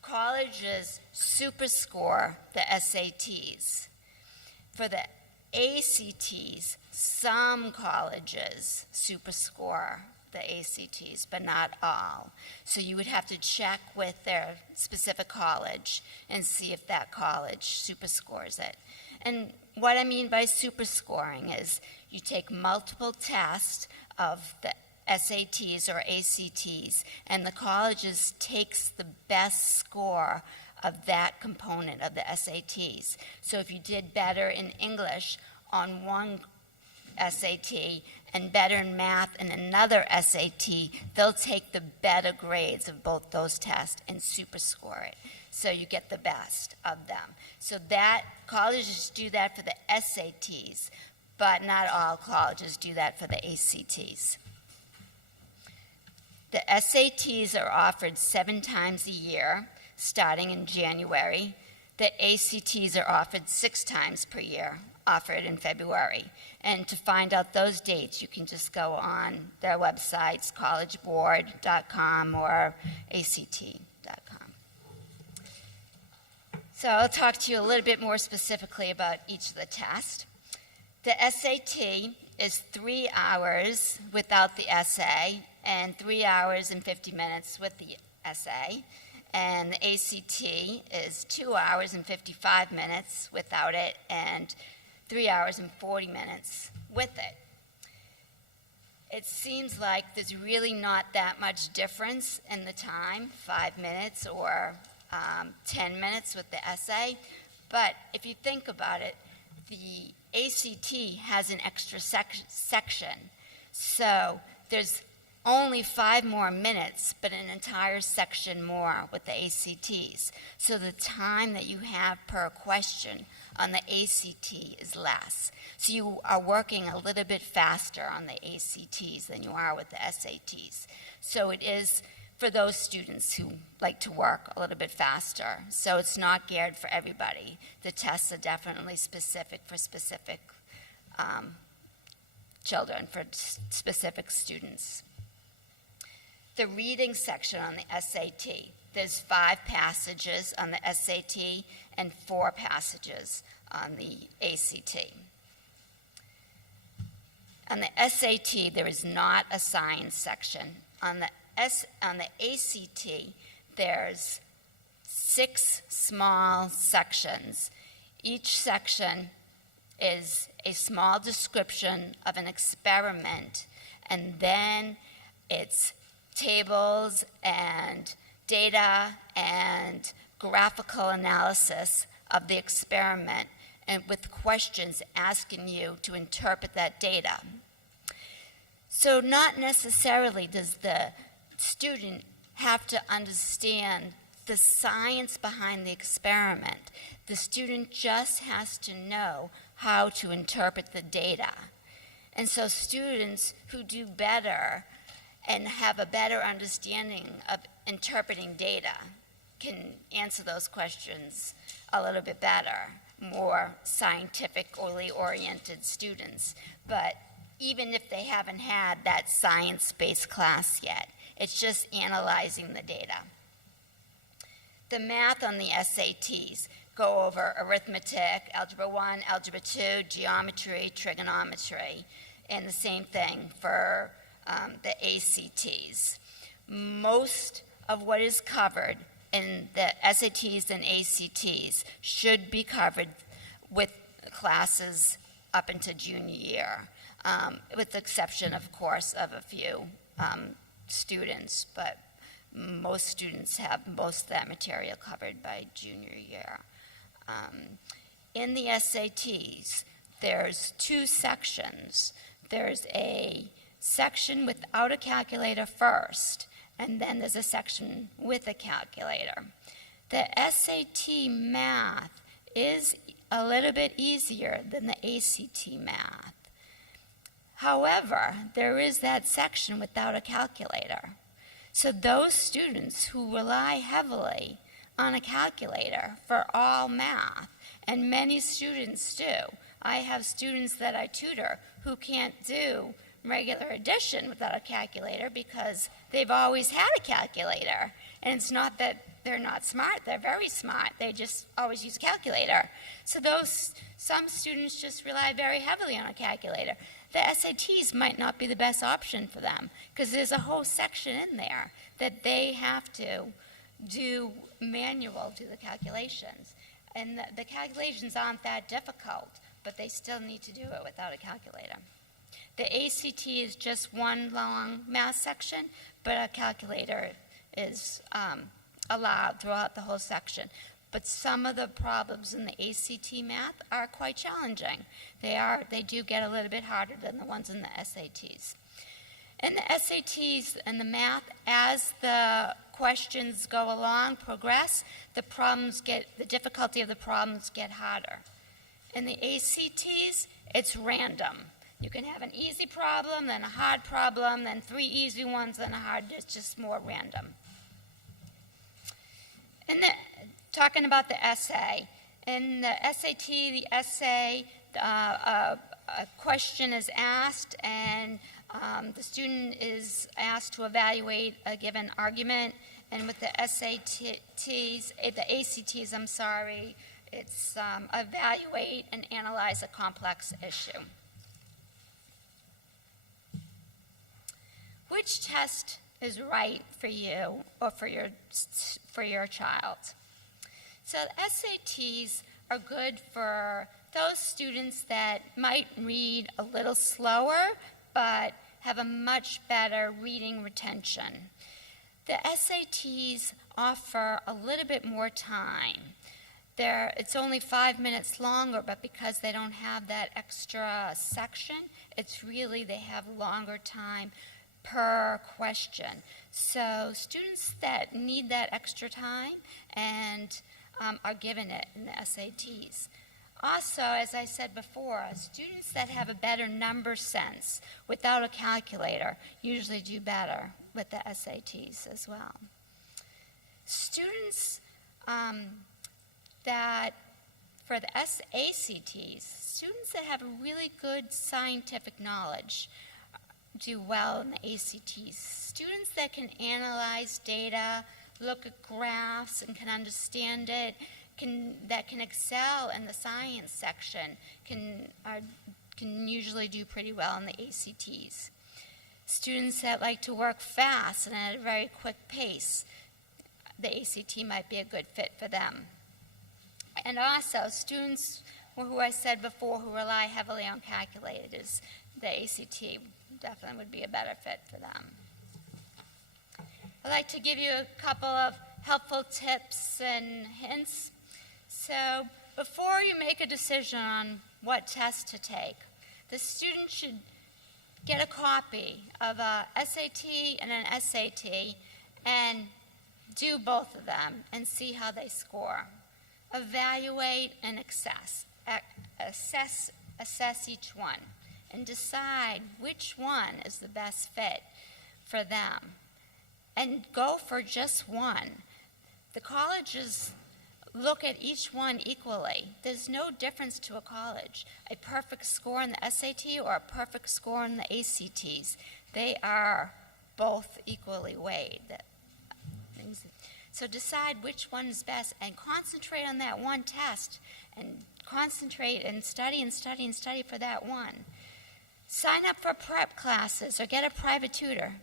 Colleges superscore the SATs. For the ACTs, some colleges superscore the ACTs, but not all. So you would have to check with their specific college and see if that college superscores it. And what I mean by superscoring is you take multiple tests of the SATs or ACTs, and the colleges takes the best score of that component of the SATs. So if you did better in English on one SAT and better in math in another SAT, they'll take the better grades of both those tests and superscore it. So you get the best of them. So that colleges do that for the SATs, but not all colleges do that for the ACTs. The SATs are offered 7 times a year, starting in January. The ACTs are offered 6 times per year, offered in February. And to find out those dates, you can just go on their websites, collegeboard.com or act.com. So I'll talk to you a little bit more specifically about each of the tests. The SAT is 3 hours without the essay and 3 hours and 50 minutes with the essay. And the ACT is 2 hours and 55 minutes without it and 3 hours and 40 minutes with it. It seems like there's really not that much difference in the time, 5 minutes or 10 minutes with the essay. But if you think about it, the ACT has an extra section. So there's only 5 more minutes, but an entire section more with the ACTs. So the time that you have per question on the ACT is less. So you are working a little bit faster on the ACTs than you are with the SATs. So it is for those students who like to work a little bit faster. So it's not geared for everybody. The tests are definitely specific for specific children, for specific students. The reading section on the SAT, there's 5 passages on the SAT and 4 passages on the ACT. On the SAT, there is not a science section. On the ACT, there's 6 small sections. Each section is a small description of an experiment, and then it's tables and data and graphical analysis of the experiment, and with questions asking you to interpret that data. So not necessarily does the student have to understand the science behind the experiment. The student just has to know how to interpret the data. And so students who do better and have a better understanding of interpreting data can answer those questions a little bit better, more scientifically oriented students. But even if they haven't had that science-based class yet, it's just analyzing the data. The math on the SATs go over arithmetic, algebra 1, algebra 2, geometry, trigonometry, and the same thing for the ACTs. Most of what is covered in the SATs and ACTs should be covered with classes up into junior year, with the exception, of course, of a few students, but most students have most of that material covered by junior year. In the SATs, there's 2 sections. There's a section without a calculator first, and then there's a section with a calculator. The SAT math is a little bit easier than the ACT math. However, there is that section without a calculator. So those students who rely heavily on a calculator for all math, and many students do. I have students that I tutor who can't do regular addition without a calculator because they've always had a calculator. And it's not that they're not smart, they're very smart. They just always use a calculator. So some students just rely very heavily on a calculator. The SATs might not be the best option for them because there's a whole section in there that they have to do manual, do the calculations. And the calculations aren't that difficult, but they still need to do it without a calculator. The ACT is just one long math section, but a calculator is allowed throughout the whole section. But some of the problems in the ACT math are quite challenging. They do get a little bit harder than the ones in the SATs. In the SATs and the math, as the questions go along, progress, the difficulty of the problems get harder. In the ACTs, it's random. You can have an easy problem, then a hard problem, then 3 easy ones, then a hard. It's just more random. And talking about the essay, in the SAT, the essay, a question is asked, and the student is asked to evaluate a given argument. And with the SATs, the ACTs, it's evaluate and analyze a complex issue. Which test is right for you or for your child? So the SATs are good for those students that might read a little slower but have a much better reading retention. The SATs offer a little bit more time. It's only 5 minutes longer, but because they don't have that extra section, it's really they have longer time per question. So students that need that extra time and are given it in the SATs. Also, as I said before, students that have a better number sense without a calculator usually do better with the SATs as well. Students that, for the ACTs, students that have a really good scientific knowledge do well in the ACTs. Students that can analyze data, look at graphs and can understand it, that can excel in the science section can usually do pretty well in the ACTs. Students that like to work fast and at a very quick pace, the ACT might be a good fit for them. And also, students who I said before who rely heavily on calculators, the ACT definitely would be a better fit for them. I'd like to give you a couple of helpful tips and hints. So before you make a decision on what test to take, the student should get a copy of a SAT and an SAT and do both of them and see how they score. Evaluate and assess each one and decide which one is the best fit for them. And go for just one. The colleges look at each one equally. There's no difference to a college. A perfect score in the SAT or a perfect score in the ACTs. They are both equally weighed. So decide which one is best and concentrate on that one test and concentrate and study and study and study for that one. Sign up for prep classes or get a private tutor.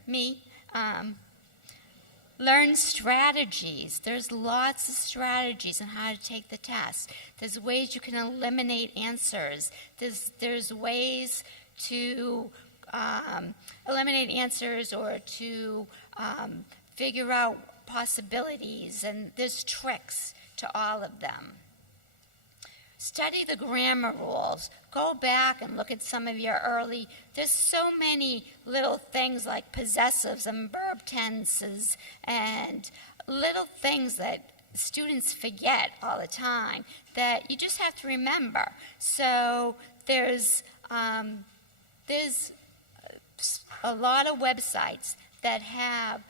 Learn strategies. There's lots of strategies on how to take the test. There's ways you can eliminate answers. There's ways to eliminate answers or to figure out possibilities, and there's tricks to all of them. Study the grammar rules. Go back and look at some of your early, there's so many little things like possessives and verb tenses and little things that students forget all the time that you just have to remember. So there's a lot of websites that have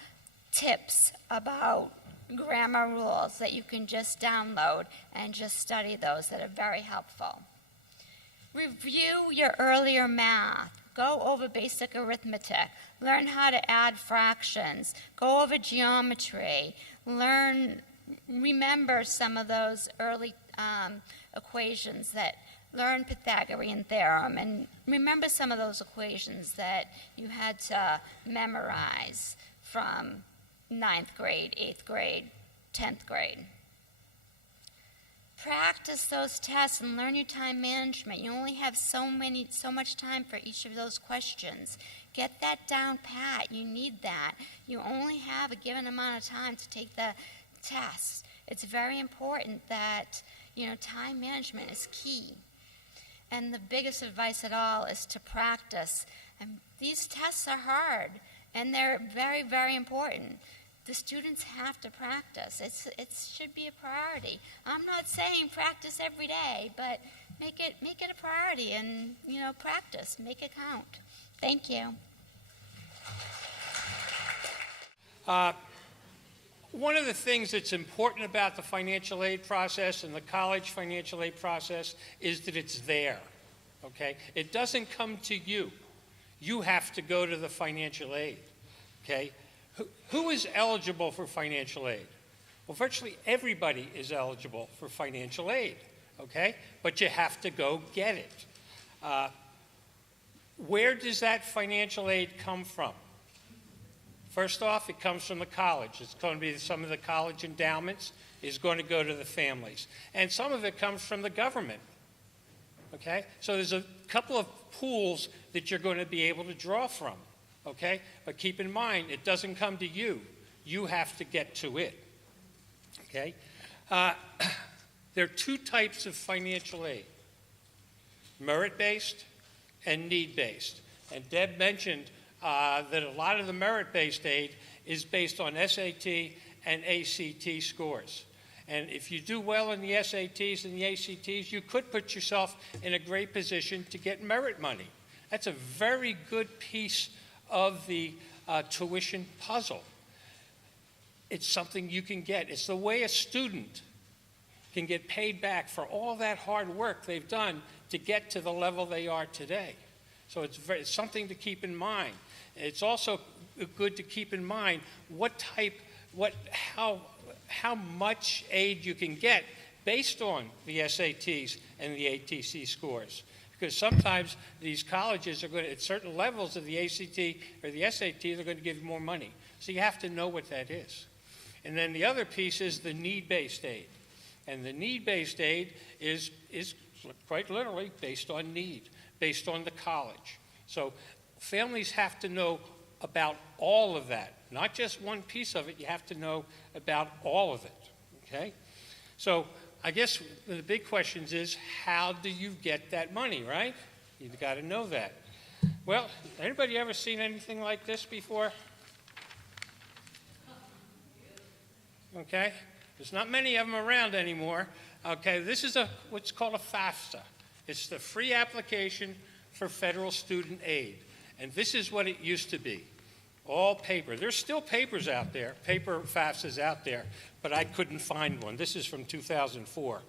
tips about grammar rules that you can just download and just study those that are very helpful. Review your earlier math. Go over basic arithmetic. Learn how to add fractions. Go over geometry. Remember some of those early equations learn Pythagorean theorem, and remember some of those equations that you had to memorize from 9th grade, 8th grade, 10th grade. Practice those tests and learn your time management. You only have so much time for each of those questions. Get that down pat. You need that. You only have a given amount of time to take the tests. It's very important that, time management is key. And the biggest advice at all is to practice. And these tests are hard, and they're very, very important. The students have to practice. It should be a priority. I'm not saying practice every day, but make it a priority and, practice. Make it count. Thank you. One of the things that's important about the financial aid process and the college financial aid process is that it's there, okay? It doesn't come to you. You have to go to the financial aid, okay? Who is eligible for financial aid? Well, virtually everybody is eligible for financial aid, okay? But you have to go get it. Where does that financial aid come from? First off, it comes from the college. It's going to be some of the college endowments is going to go to the families. And some of it comes from the government, okay? So there's a couple of pools that you're going to be able to draw from. Okay? But keep in mind, it doesn't come to you. You have to get to it. Okay? There are two types of financial aid, merit-based and need-based. And Deb mentioned that a lot of the merit-based aid is based on SAT and ACT scores. And if you do well in the SATs and the ACTs, you could put yourself in a great position to get merit money. That's a very good piece of the tuition puzzle. It's something you can get. It's the way a student can get paid back for all that hard work they've done to get to the level they are today. So it's something to keep in mind. It's also good to keep in mind how much aid you can get based on the SATs and the ATC scores. Because sometimes these colleges are going to, at certain levels of the ACT or the SAT, they're going to give you more money. So you have to know what that is. And then the other piece is the need-based aid. And the need-based aid is quite literally based on need, based on the college. So families have to know about all of that, not just one piece of it. You have to know about all of it, okay? So I guess the big question is, how do you get that money, right? You've got to know that. Well, anybody ever seen anything like this before? Okay, there's not many of them around anymore. Okay, this is what's called a FAFSA. It's the free application for federal student aid. And this is what it used to be, all paper. There's still papers out there, paper FAFSAs out there, but I couldn't find one. This is from 2004,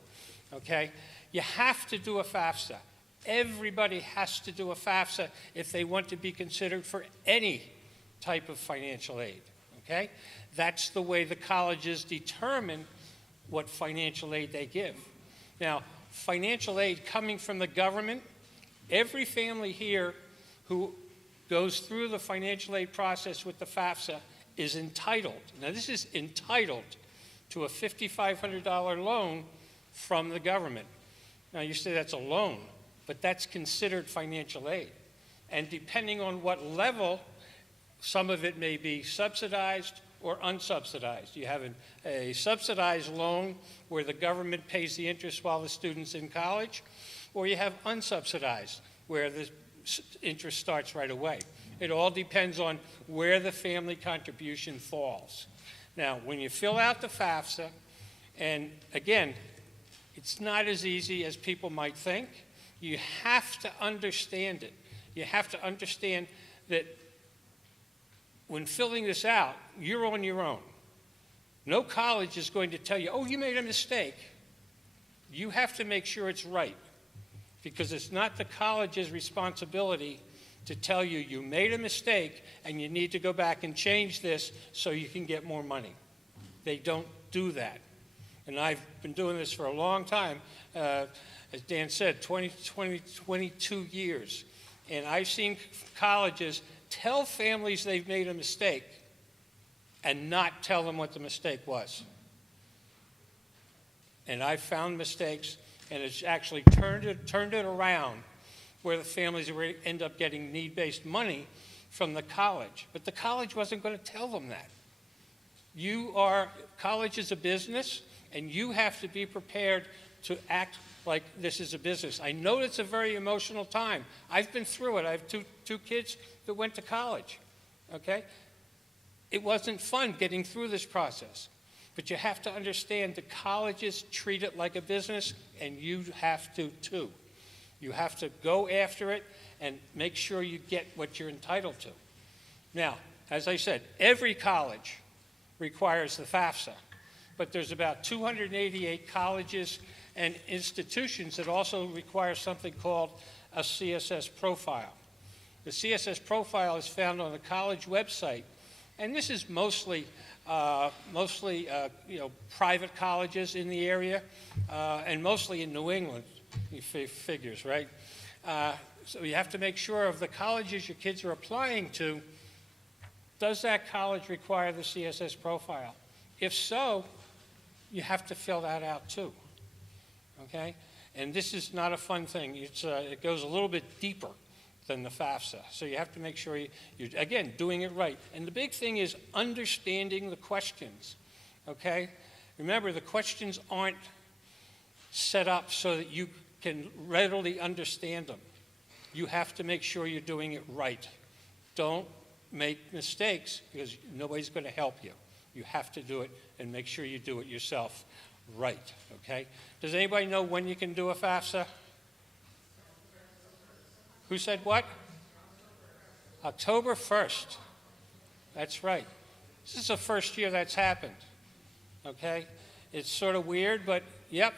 okay? You have to do a FAFSA. Everybody has to do a FAFSA if they want to be considered for any type of financial aid, okay? That's the way the colleges determine what financial aid they give. Now, financial aid coming from the government, every family here who goes through the financial aid process with the FAFSA is entitled, now this is entitled to a $5,500 loan from the government. Now you say that's a loan, but that's considered financial aid. And depending on what level, some of it may be subsidized or unsubsidized. You have a subsidized loan where the government pays the interest while the student's in college, or you have unsubsidized where the interest starts right away. It all depends on where the family contribution falls. Now, when you fill out the FAFSA, and again, it's not as easy as people might think. You have to understand it. You have to understand that when filling this out, you're on your own. No college is going to tell you, oh, you made a mistake. You have to make sure it's right, because it's not the college's responsibility to tell you you made a mistake and you need to go back and change this so you can get more money. They don't do that. And I've been doing this for a long time, as Dan said, 22 years. And I've seen colleges tell families they've made a mistake and not tell them what the mistake was. And I've found mistakes, and it's actually turned it around where the families end up getting need-based money from the college. But the college wasn't going to tell them that. College is a business, and you have to be prepared to act like this is a business. I know it's a very emotional time. I've been through it. I have two kids that went to college, okay? It wasn't fun getting through this process. But you have to understand the colleges treat it like a business, and you have to too. You have to go after it and make sure you get what you're entitled to. Now, as I said, every college requires the FAFSA, but there's about 288 colleges and institutions that also require something called a CSS profile. The CSS profile is found on the college website, and this is mostly private colleges in the area, and mostly in New England, figures, right? So you have to make sure of the colleges your kids are applying to, does that college require the CSS profile? If so, you have to fill that out too, okay? And this is not a fun thing. It goes a little bit deeper than the FAFSA. So you have to make sure you're, again, doing it right. And the big thing is understanding the questions, okay? Remember, the questions aren't set up so that you can readily understand them. You have to make sure you're doing it right. Don't make mistakes because nobody's going to help you. You have to do it and make sure you do it yourself right, okay? Does anybody know when you can do a FAFSA? Who said what? October 1st. That's right. This is the first year that's happened, okay? It's sort of weird, but yep,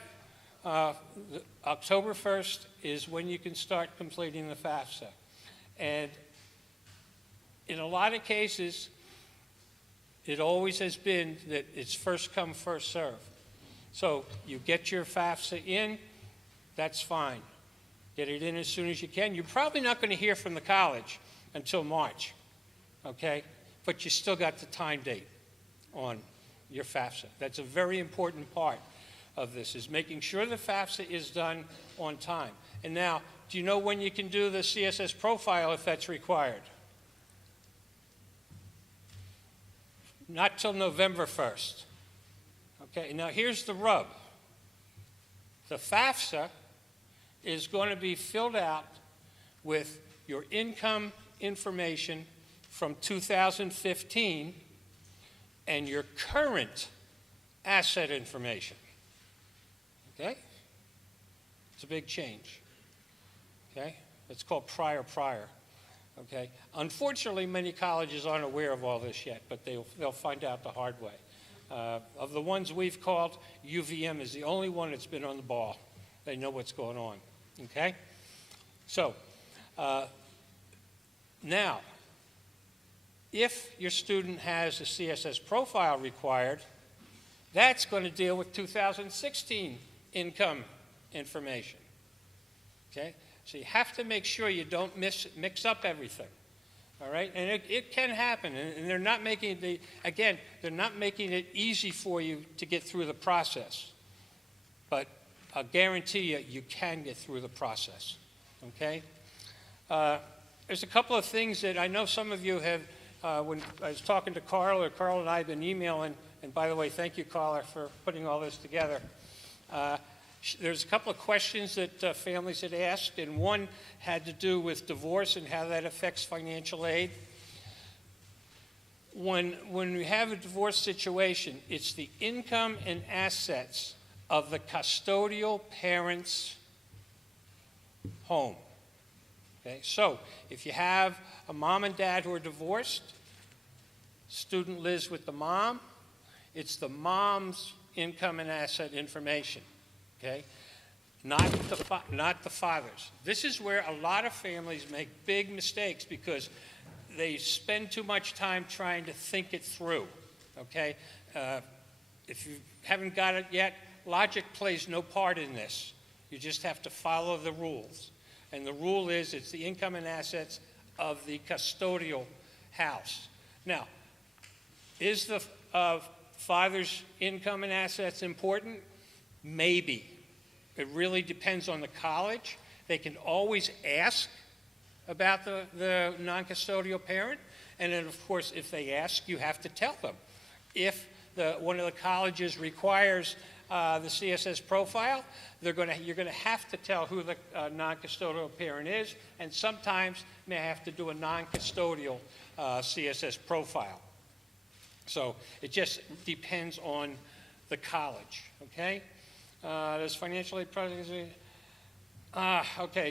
October 1st is when you can start completing the FAFSA. And in a lot of cases, it always has been that it's first come, first serve. So you get your FAFSA in, that's fine. Get it in as soon as you can. You're probably not going to hear from the college until March, okay? But you still got the time date on your FAFSA. That's a very important part of this, is making sure the FAFSA is done on time. And now, do you know when you can do the CSS profile if that's required? Not till November 1st. Okay, now here's the rub. The FAFSA is going to be filled out with your income information from 2015 and your current asset information. Okay? It's a big change. Okay? It's called prior. Okay? Unfortunately, many colleges aren't aware of all this yet, but they'll find out the hard way. Of the ones we've called, UVM is the only one that's been on the ball. They know what's going on. Okay? So, now, if your student has a CSS profile required, that's going to deal with 2016 income information. Okay? So you have to make sure you don't mix up everything. All right? And it can happen. And they're not making they're not making it easy for you to get through the process. But I'll guarantee you can get through the process. Okay? There's a couple of things that I know some of you have, when I was talking to Carl and I have been emailing, and by the way, thank you, Carla, for putting all this together. There's a couple of questions that families had asked, and one had to do with divorce and how that affects financial aid. When we have a divorce situation, it's the income and assets of the custodial parent's home. Okay? So if you have a mom and dad who are divorced, student lives with the mom, it's the mom's income and asset information. Okay? Not the father's. This is where a lot of families make big mistakes because they spend too much time trying to think it through. Okay? If you haven't got it yet, logic plays no part in this. You just have to follow the rules. And the rule is it's the income and assets of the custodial house. Now, is the father's income and assets important? Maybe. It really depends on the college. They can always ask about the non-custodial parent. And then, of course, if they ask, you have to tell them. If one of the colleges requires the CSS profile, you're going to have to tell who the non-custodial parent is, and sometimes may have to do a non-custodial CSS profile. So it just depends on the college, okay? Does financial aid process,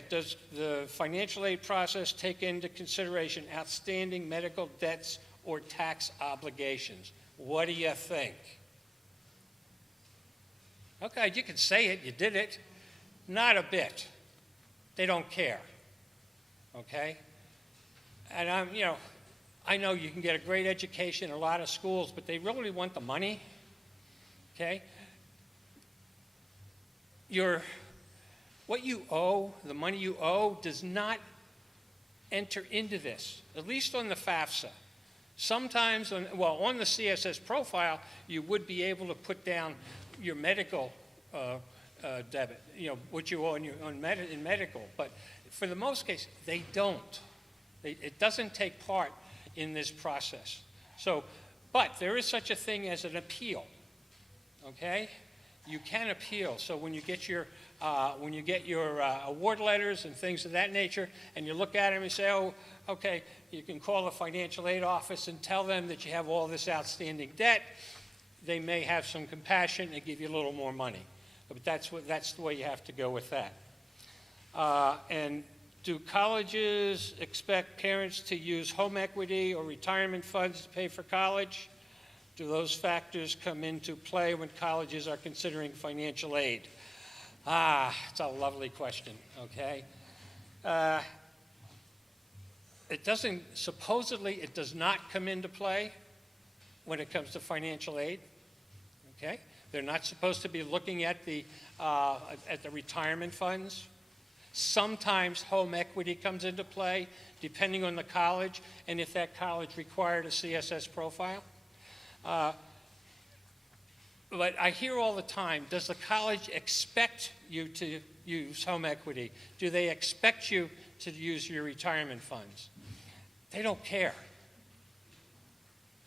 does the financial aid process take into consideration outstanding medical debts or tax obligations? What do you think? Okay, you can say it, you did it. Not a bit. They don't care, okay? And I know you can get a great education in a lot of schools, but they really want the money, okay? What you owe, the money you owe, does not enter into this, at least on the FAFSA. Sometimes, on the CSS profile, you would be able to put down your medical debit, what you owe in medical, but for the most case, they don't. It doesn't take part in this process. So, but there is such a thing as an appeal, okay? you can appeal. So when you get your award letters and things of that nature, and you look at them and say, oh, okay, you can call the financial aid office and tell them that you have all this outstanding debt. They may have some compassion and give you a little more money. But that's the way you have to go with that. And do colleges expect parents to use home equity or retirement funds to pay for college? Do those factors come into play when colleges are considering financial aid? It's a lovely question, okay? Supposedly it does not come into play when it comes to financial aid, okay? They're not supposed to be looking at the retirement funds. Sometimes home equity comes into play, depending on the college, and if that college required a CSS profile. But I hear all the time, does the college expect you to use home equity? Do they expect you to use your retirement funds? They don't care.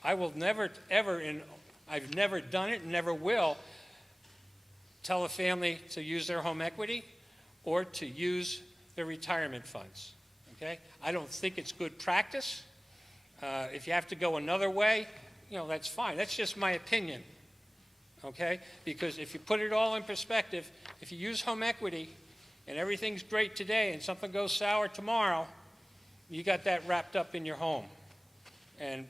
I will never, ever, and I've never done it and never will, tell a family to use their home equity or to use their retirement funds, okay? I don't think it's good practice. If you have to go another way, that's fine. That's just my opinion, okay? Because if you put it all in perspective, if you use home equity and everything's great today and something goes sour tomorrow, you got that wrapped up in your home. And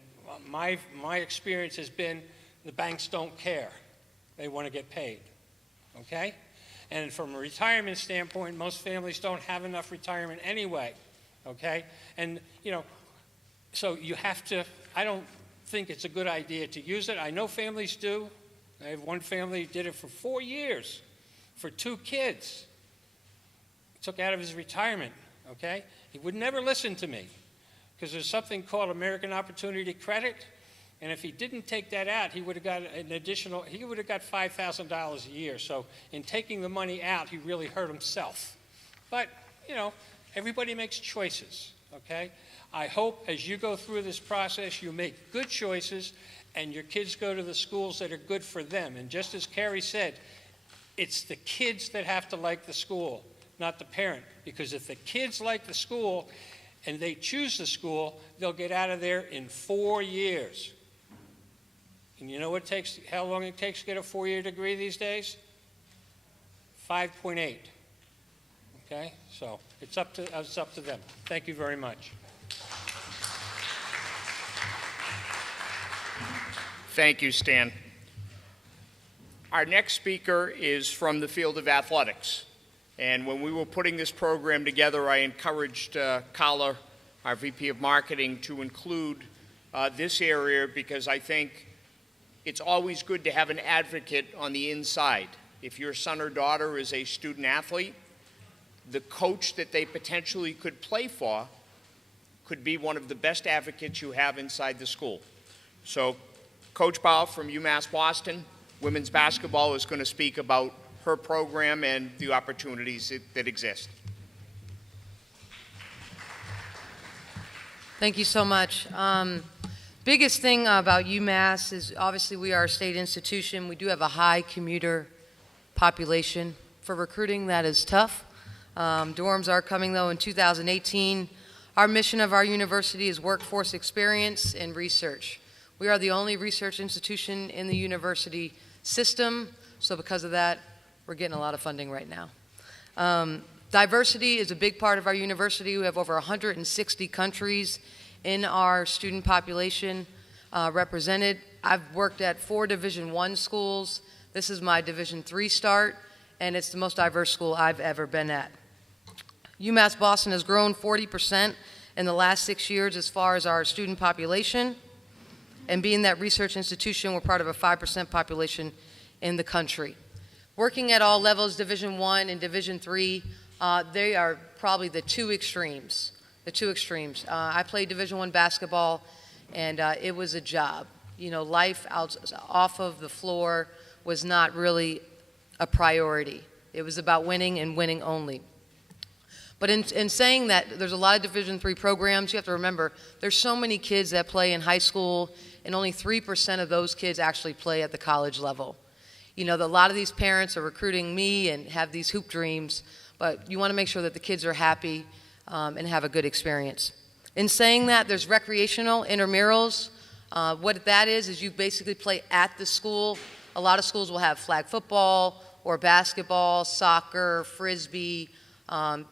my experience has been the banks don't care. They want to get paid, okay? And from a retirement standpoint, most families don't have enough retirement anyway, okay? And, so you have to, I don't think it's a good idea to use it. I know families do. I have one family who did it for 4 years for 2 kids. He took out of his retirement, okay? He would never listen to me because there's something called American Opportunity Credit, and if he didn't take that out, he would have got $5,000 a year. So in taking the money out, he really hurt himself. But, everybody makes choices, okay? I hope as you go through this process, you make good choices and your kids go to the schools that are good for them. And just as Carrie said, it's the kids that have to like the school, not the parent. Because if the kids like the school and they choose the school, they'll get out of there in 4 years. And you know how long it takes to get a 4-year degree these days? 5.8. Okay? So it's up to them. Thank you very much. Thank you, Stan. Our next speaker is from the field of athletics. And when we were putting this program together, I encouraged Carla, our VP of Marketing, to include this area because I think it's always good to have an advocate on the inside. If your son or daughter is a student athlete, the coach that they potentially could play for could be one of the best advocates you have inside the school. So Coach Bauer from UMass Boston, women's basketball, is going to speak about her program and the opportunities that exist. Thank you so much. Biggest thing about UMass is obviously we are a state institution. We do have a high commuter population. For recruiting, that is tough. Dorms are coming, though, in 2018. Our mission of our university is workforce experience and research. We are the only research institution in the university system, so because of that, we're getting a lot of funding right now. Diversity is a big part of our university. We have over 160 countries in our student population represented. I've worked at 4 Division I schools. This is my Division III start, and it's the most diverse school I've ever been at. UMass Boston has grown 40% in the last 6 years as far as our student population. And being that research institution, we're part of a 5% population in the country. Working at all levels, Division I and Division III, they are probably the two extremes. I played Division I basketball, and it was a job. Life off of the floor was not really a priority. It was about winning and winning only. But in saying that, there's a lot of Division III programs. You have to remember, there's so many kids that play in high school, and only 3% of those kids actually play at the college level. You know, a lot of these parents are recruiting me and have these hoop dreams, but you want to make sure that the kids are happy and have a good experience. In saying that, there's recreational intramurals. What that is you basically play at the school. A lot of schools will have flag football or basketball, soccer, frisbee,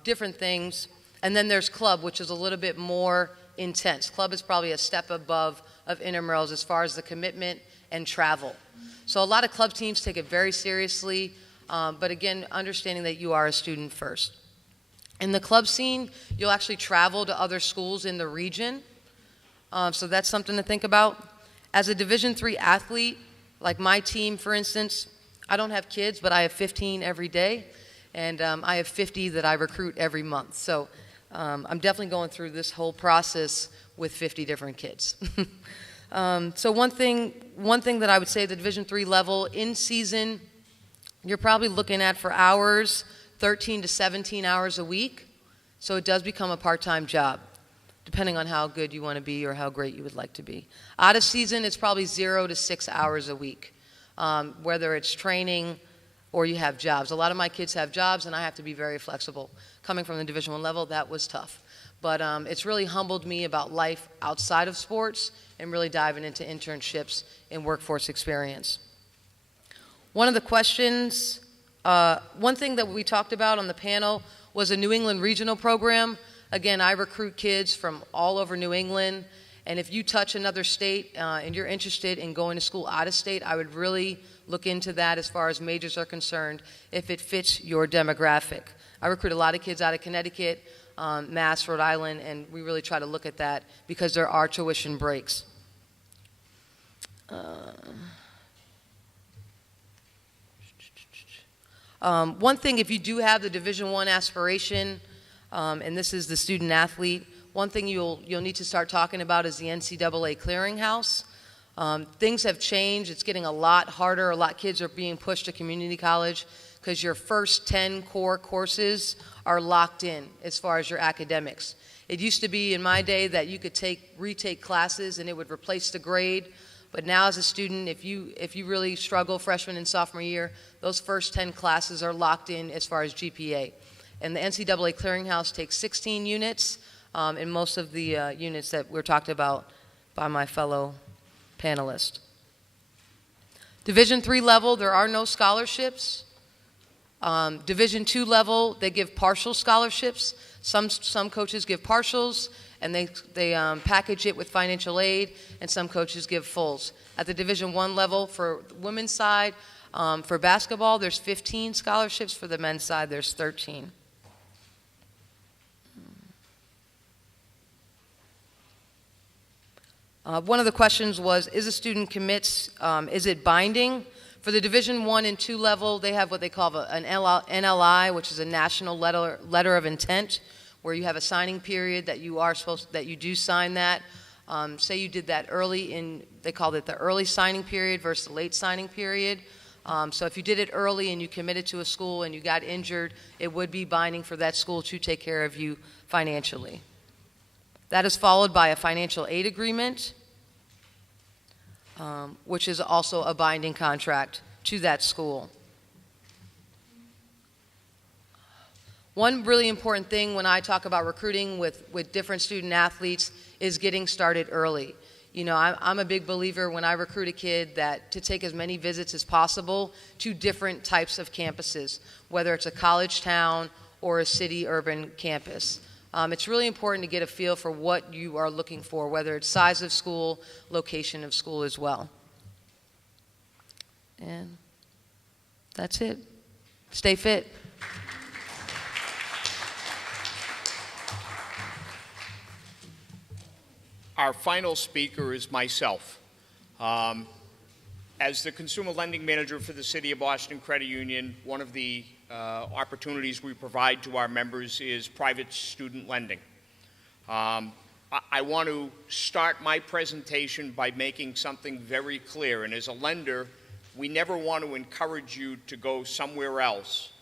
different things. And then there's club, which is a little bit more intense. Club is probably a step above of intramurals as far as the commitment and travel. So a lot of club teams take it very seriously, but again, understanding that you are a student first. In the club scene, you'll actually travel to other schools in the region, so that's something to think about. As a Division III athlete, like my team, for instance, I don't have kids, but I have 15 every day, and I have 50 that I recruit every month. So I'm definitely going through this whole process with 50 different kids. So one thing that I would say at the Division III level, in season, you're probably looking at for hours, 13 to 17 hours a week. So it does become a part-time job, depending on how good you want to be or how great you would like to be. Out of season, it's probably 0 to 6 hours a week, whether it's training or you have jobs. A lot of my kids have jobs, and I have to be very flexible. Coming from the Division I level, that was tough. But it's really humbled me about life outside of sports and really diving into internships and workforce experience. One of the questions, one thing that we talked about on the panel was a New England regional program. Again, I recruit kids from all over New England, and if you touch another state and you're interested in going to school out of state, I would really look into that as far as majors are concerned, if it fits your demographic. I recruit a lot of kids out of Connecticut, Mass, Rhode Island, and we really try to look at that because there are tuition breaks. One thing, if you do have the Division I aspiration, and this is the student athlete, one thing you'll need to start talking about is the NCAA clearinghouse. Things have changed. It's getting a lot harder. A lot of kids are being pushed to community college because your first 10 core courses are locked in as far as your academics. It used to be in my day that you could retake classes and it would replace the grade. But now as a student, if you really struggle freshman and sophomore year, those first 10 classes are locked in as far as GPA. And the NCAA clearinghouse takes 16 units, and most of the units that were talked about by my fellow panelists. Division III level, there are no scholarships. Division II level, they give partial scholarships. Some coaches give partials, and they package it with financial aid, and some coaches give fulls. At the Division I level, for the women's side, for basketball, there's 15 scholarships. For the men's side, there's 13. One of the questions was, is a student commits, is it binding? For the Division I and II level, they have what they call an NLI, which is a national letter of intent, where you have a signing period that you do sign that. Say you did that early they called it the early signing period versus the late signing period. So if you did it early and you committed to a school and you got injured, it would be binding for that school to take care of you financially. That is followed by a financial aid agreement, which is also a binding contract to that school. One really important thing when I talk about recruiting with different student athletes is getting started early. You know, I'm a big believer when I recruit a kid that to take as many visits as possible to different types of campuses, whether it's a college town or a city urban campus. It's really important to get a feel for what you are looking for, whether it's size of school, location of school as well. And that's it. Stay fit. Our final speaker is myself. As the Consumer Lending Manager for the City of Boston Credit Union, one of the opportunities we provide to our members is private student lending. I want to start my presentation by making something very clear, and as a lender, we never want to encourage you to go somewhere else.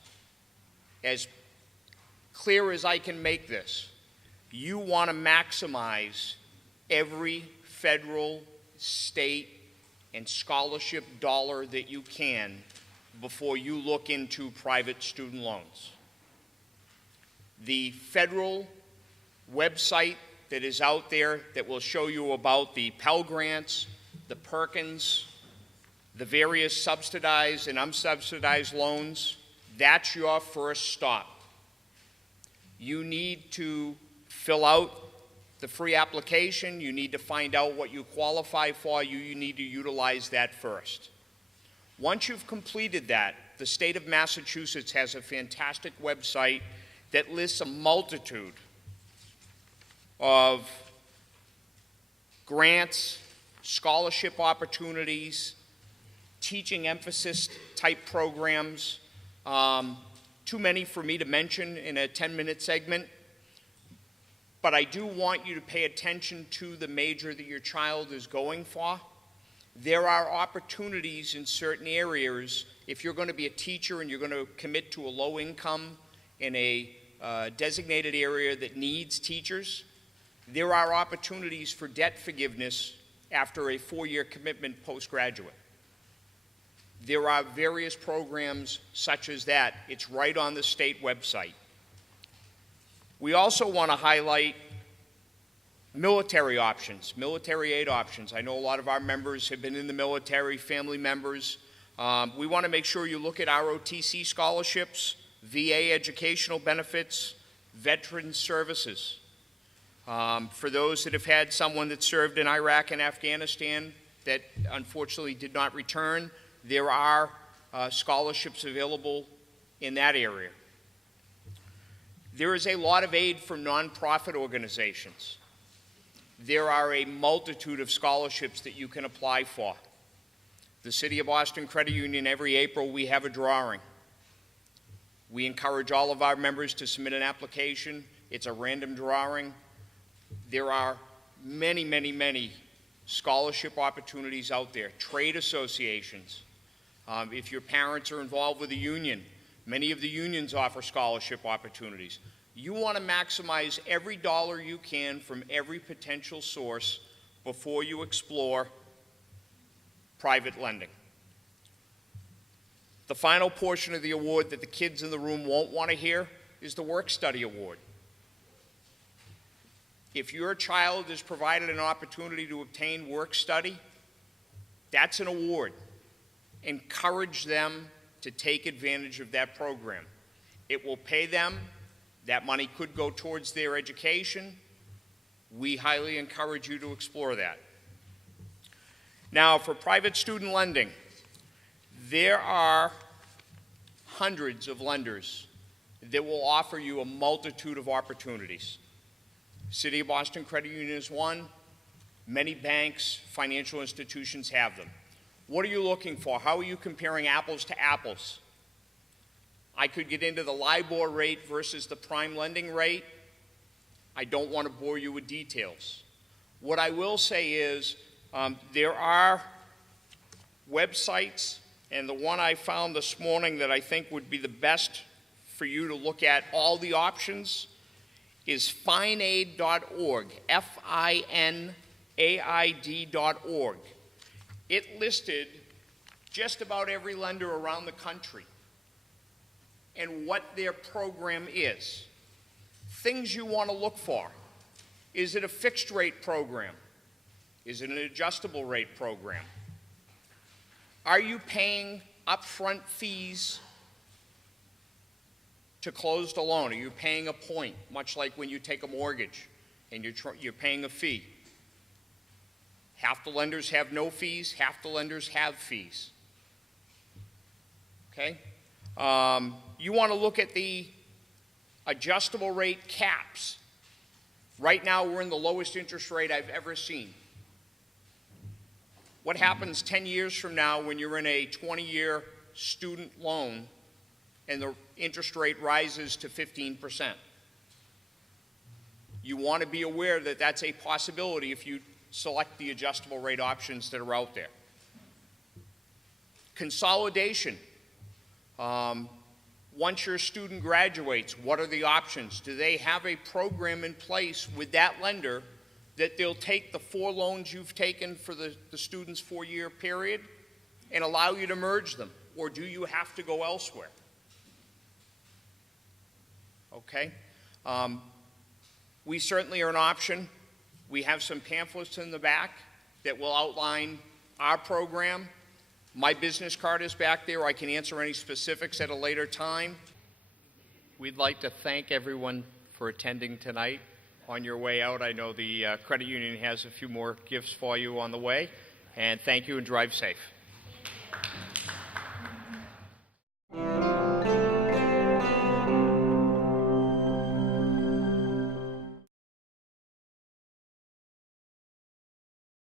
As clear as I can make this, you want to maximize every federal, state, and scholarship dollar that you can before you look into private student loans. The federal website that is out there that will show you about the Pell Grants, the Perkins, the various subsidized and unsubsidized loans, that's your first stop. You need to fill out the free application. You need to find out what you qualify for. You need to utilize that first. Once you've completed that, the state of Massachusetts has a fantastic website that lists a multitude of grants, scholarship opportunities, teaching emphasis type programs, too many for me to mention in a 10-minute segment, but I do want you to pay attention to the major that your child is going for. There are opportunities in certain areas. If you're going to be a teacher and you're going to commit to a low income in a designated area that needs teachers, there are opportunities for debt forgiveness after a 4-year commitment postgraduate. There are various programs such as that. It's right on the state website. We also want to highlight military options, military aid options. I know a lot of our members have been in the military, family members. We want to make sure you look at ROTC scholarships, VA educational benefits, veteran services. For those that have had someone that served in Iraq and Afghanistan that unfortunately did not return, there are scholarships available in that area. There is a lot of aid for nonprofit organizations. There are a multitude of scholarships that you can apply for. The City of Boston Credit Union, every April we have a drawing. We encourage all of our members to submit an application. It's a random drawing. There are many, many, many scholarship opportunities out there, trade associations. If your parents are involved with a union, many of the unions offer scholarship opportunities. You want to maximize every dollar you can from every potential source before you explore private lending. The final portion of the award that the kids in the room won't want to hear is the work study award. If your child is provided an opportunity to obtain work study, that's an award. Encourage them to take advantage of that program. It will pay them. That money could go towards their education. We highly encourage you to explore that. Now, for private student lending, there are hundreds of lenders that will offer you a multitude of opportunities. City of Boston Credit Union is one. Many banks, financial institutions have them. What are you looking for? How are you comparing apples to apples? I could get into the LIBOR rate versus the prime lending rate. I don't want to bore you with details. What I will say is there are websites, and the one I found this morning that I think would be the best for you to look at all the options is finaid.org, FINAID.org. It listed just about every lender around the country and what their program is. Things you want to look for. Is it a fixed rate program? Is it an adjustable rate program? Are you paying upfront fees to close the loan? Are you paying a point, much like when you take a mortgage and you're paying a fee? Half the lenders have no fees, half the lenders have fees. Okay? You want to look at the adjustable rate caps. Right now, we're in the lowest interest rate I've ever seen. What happens 10 years from now when you're in a 20-year student loan and the interest rate rises to 15%? You want to be aware that that's a possibility if you select the adjustable rate options that are out there. Consolidation. Once your student graduates, what are the options? Do they have a program in place with that lender that they'll take the 4 loans you've taken for the student's 4-year period and allow you to merge them? or do you have to go elsewhere? Okay? We certainly are an option. We have some pamphlets in the back that will outline our program. My business card is back there. I can answer any specifics at a later time. We'd like to thank everyone for attending tonight. On your way out, I know the credit union has a few more gifts for you on the way. And thank you and drive safe.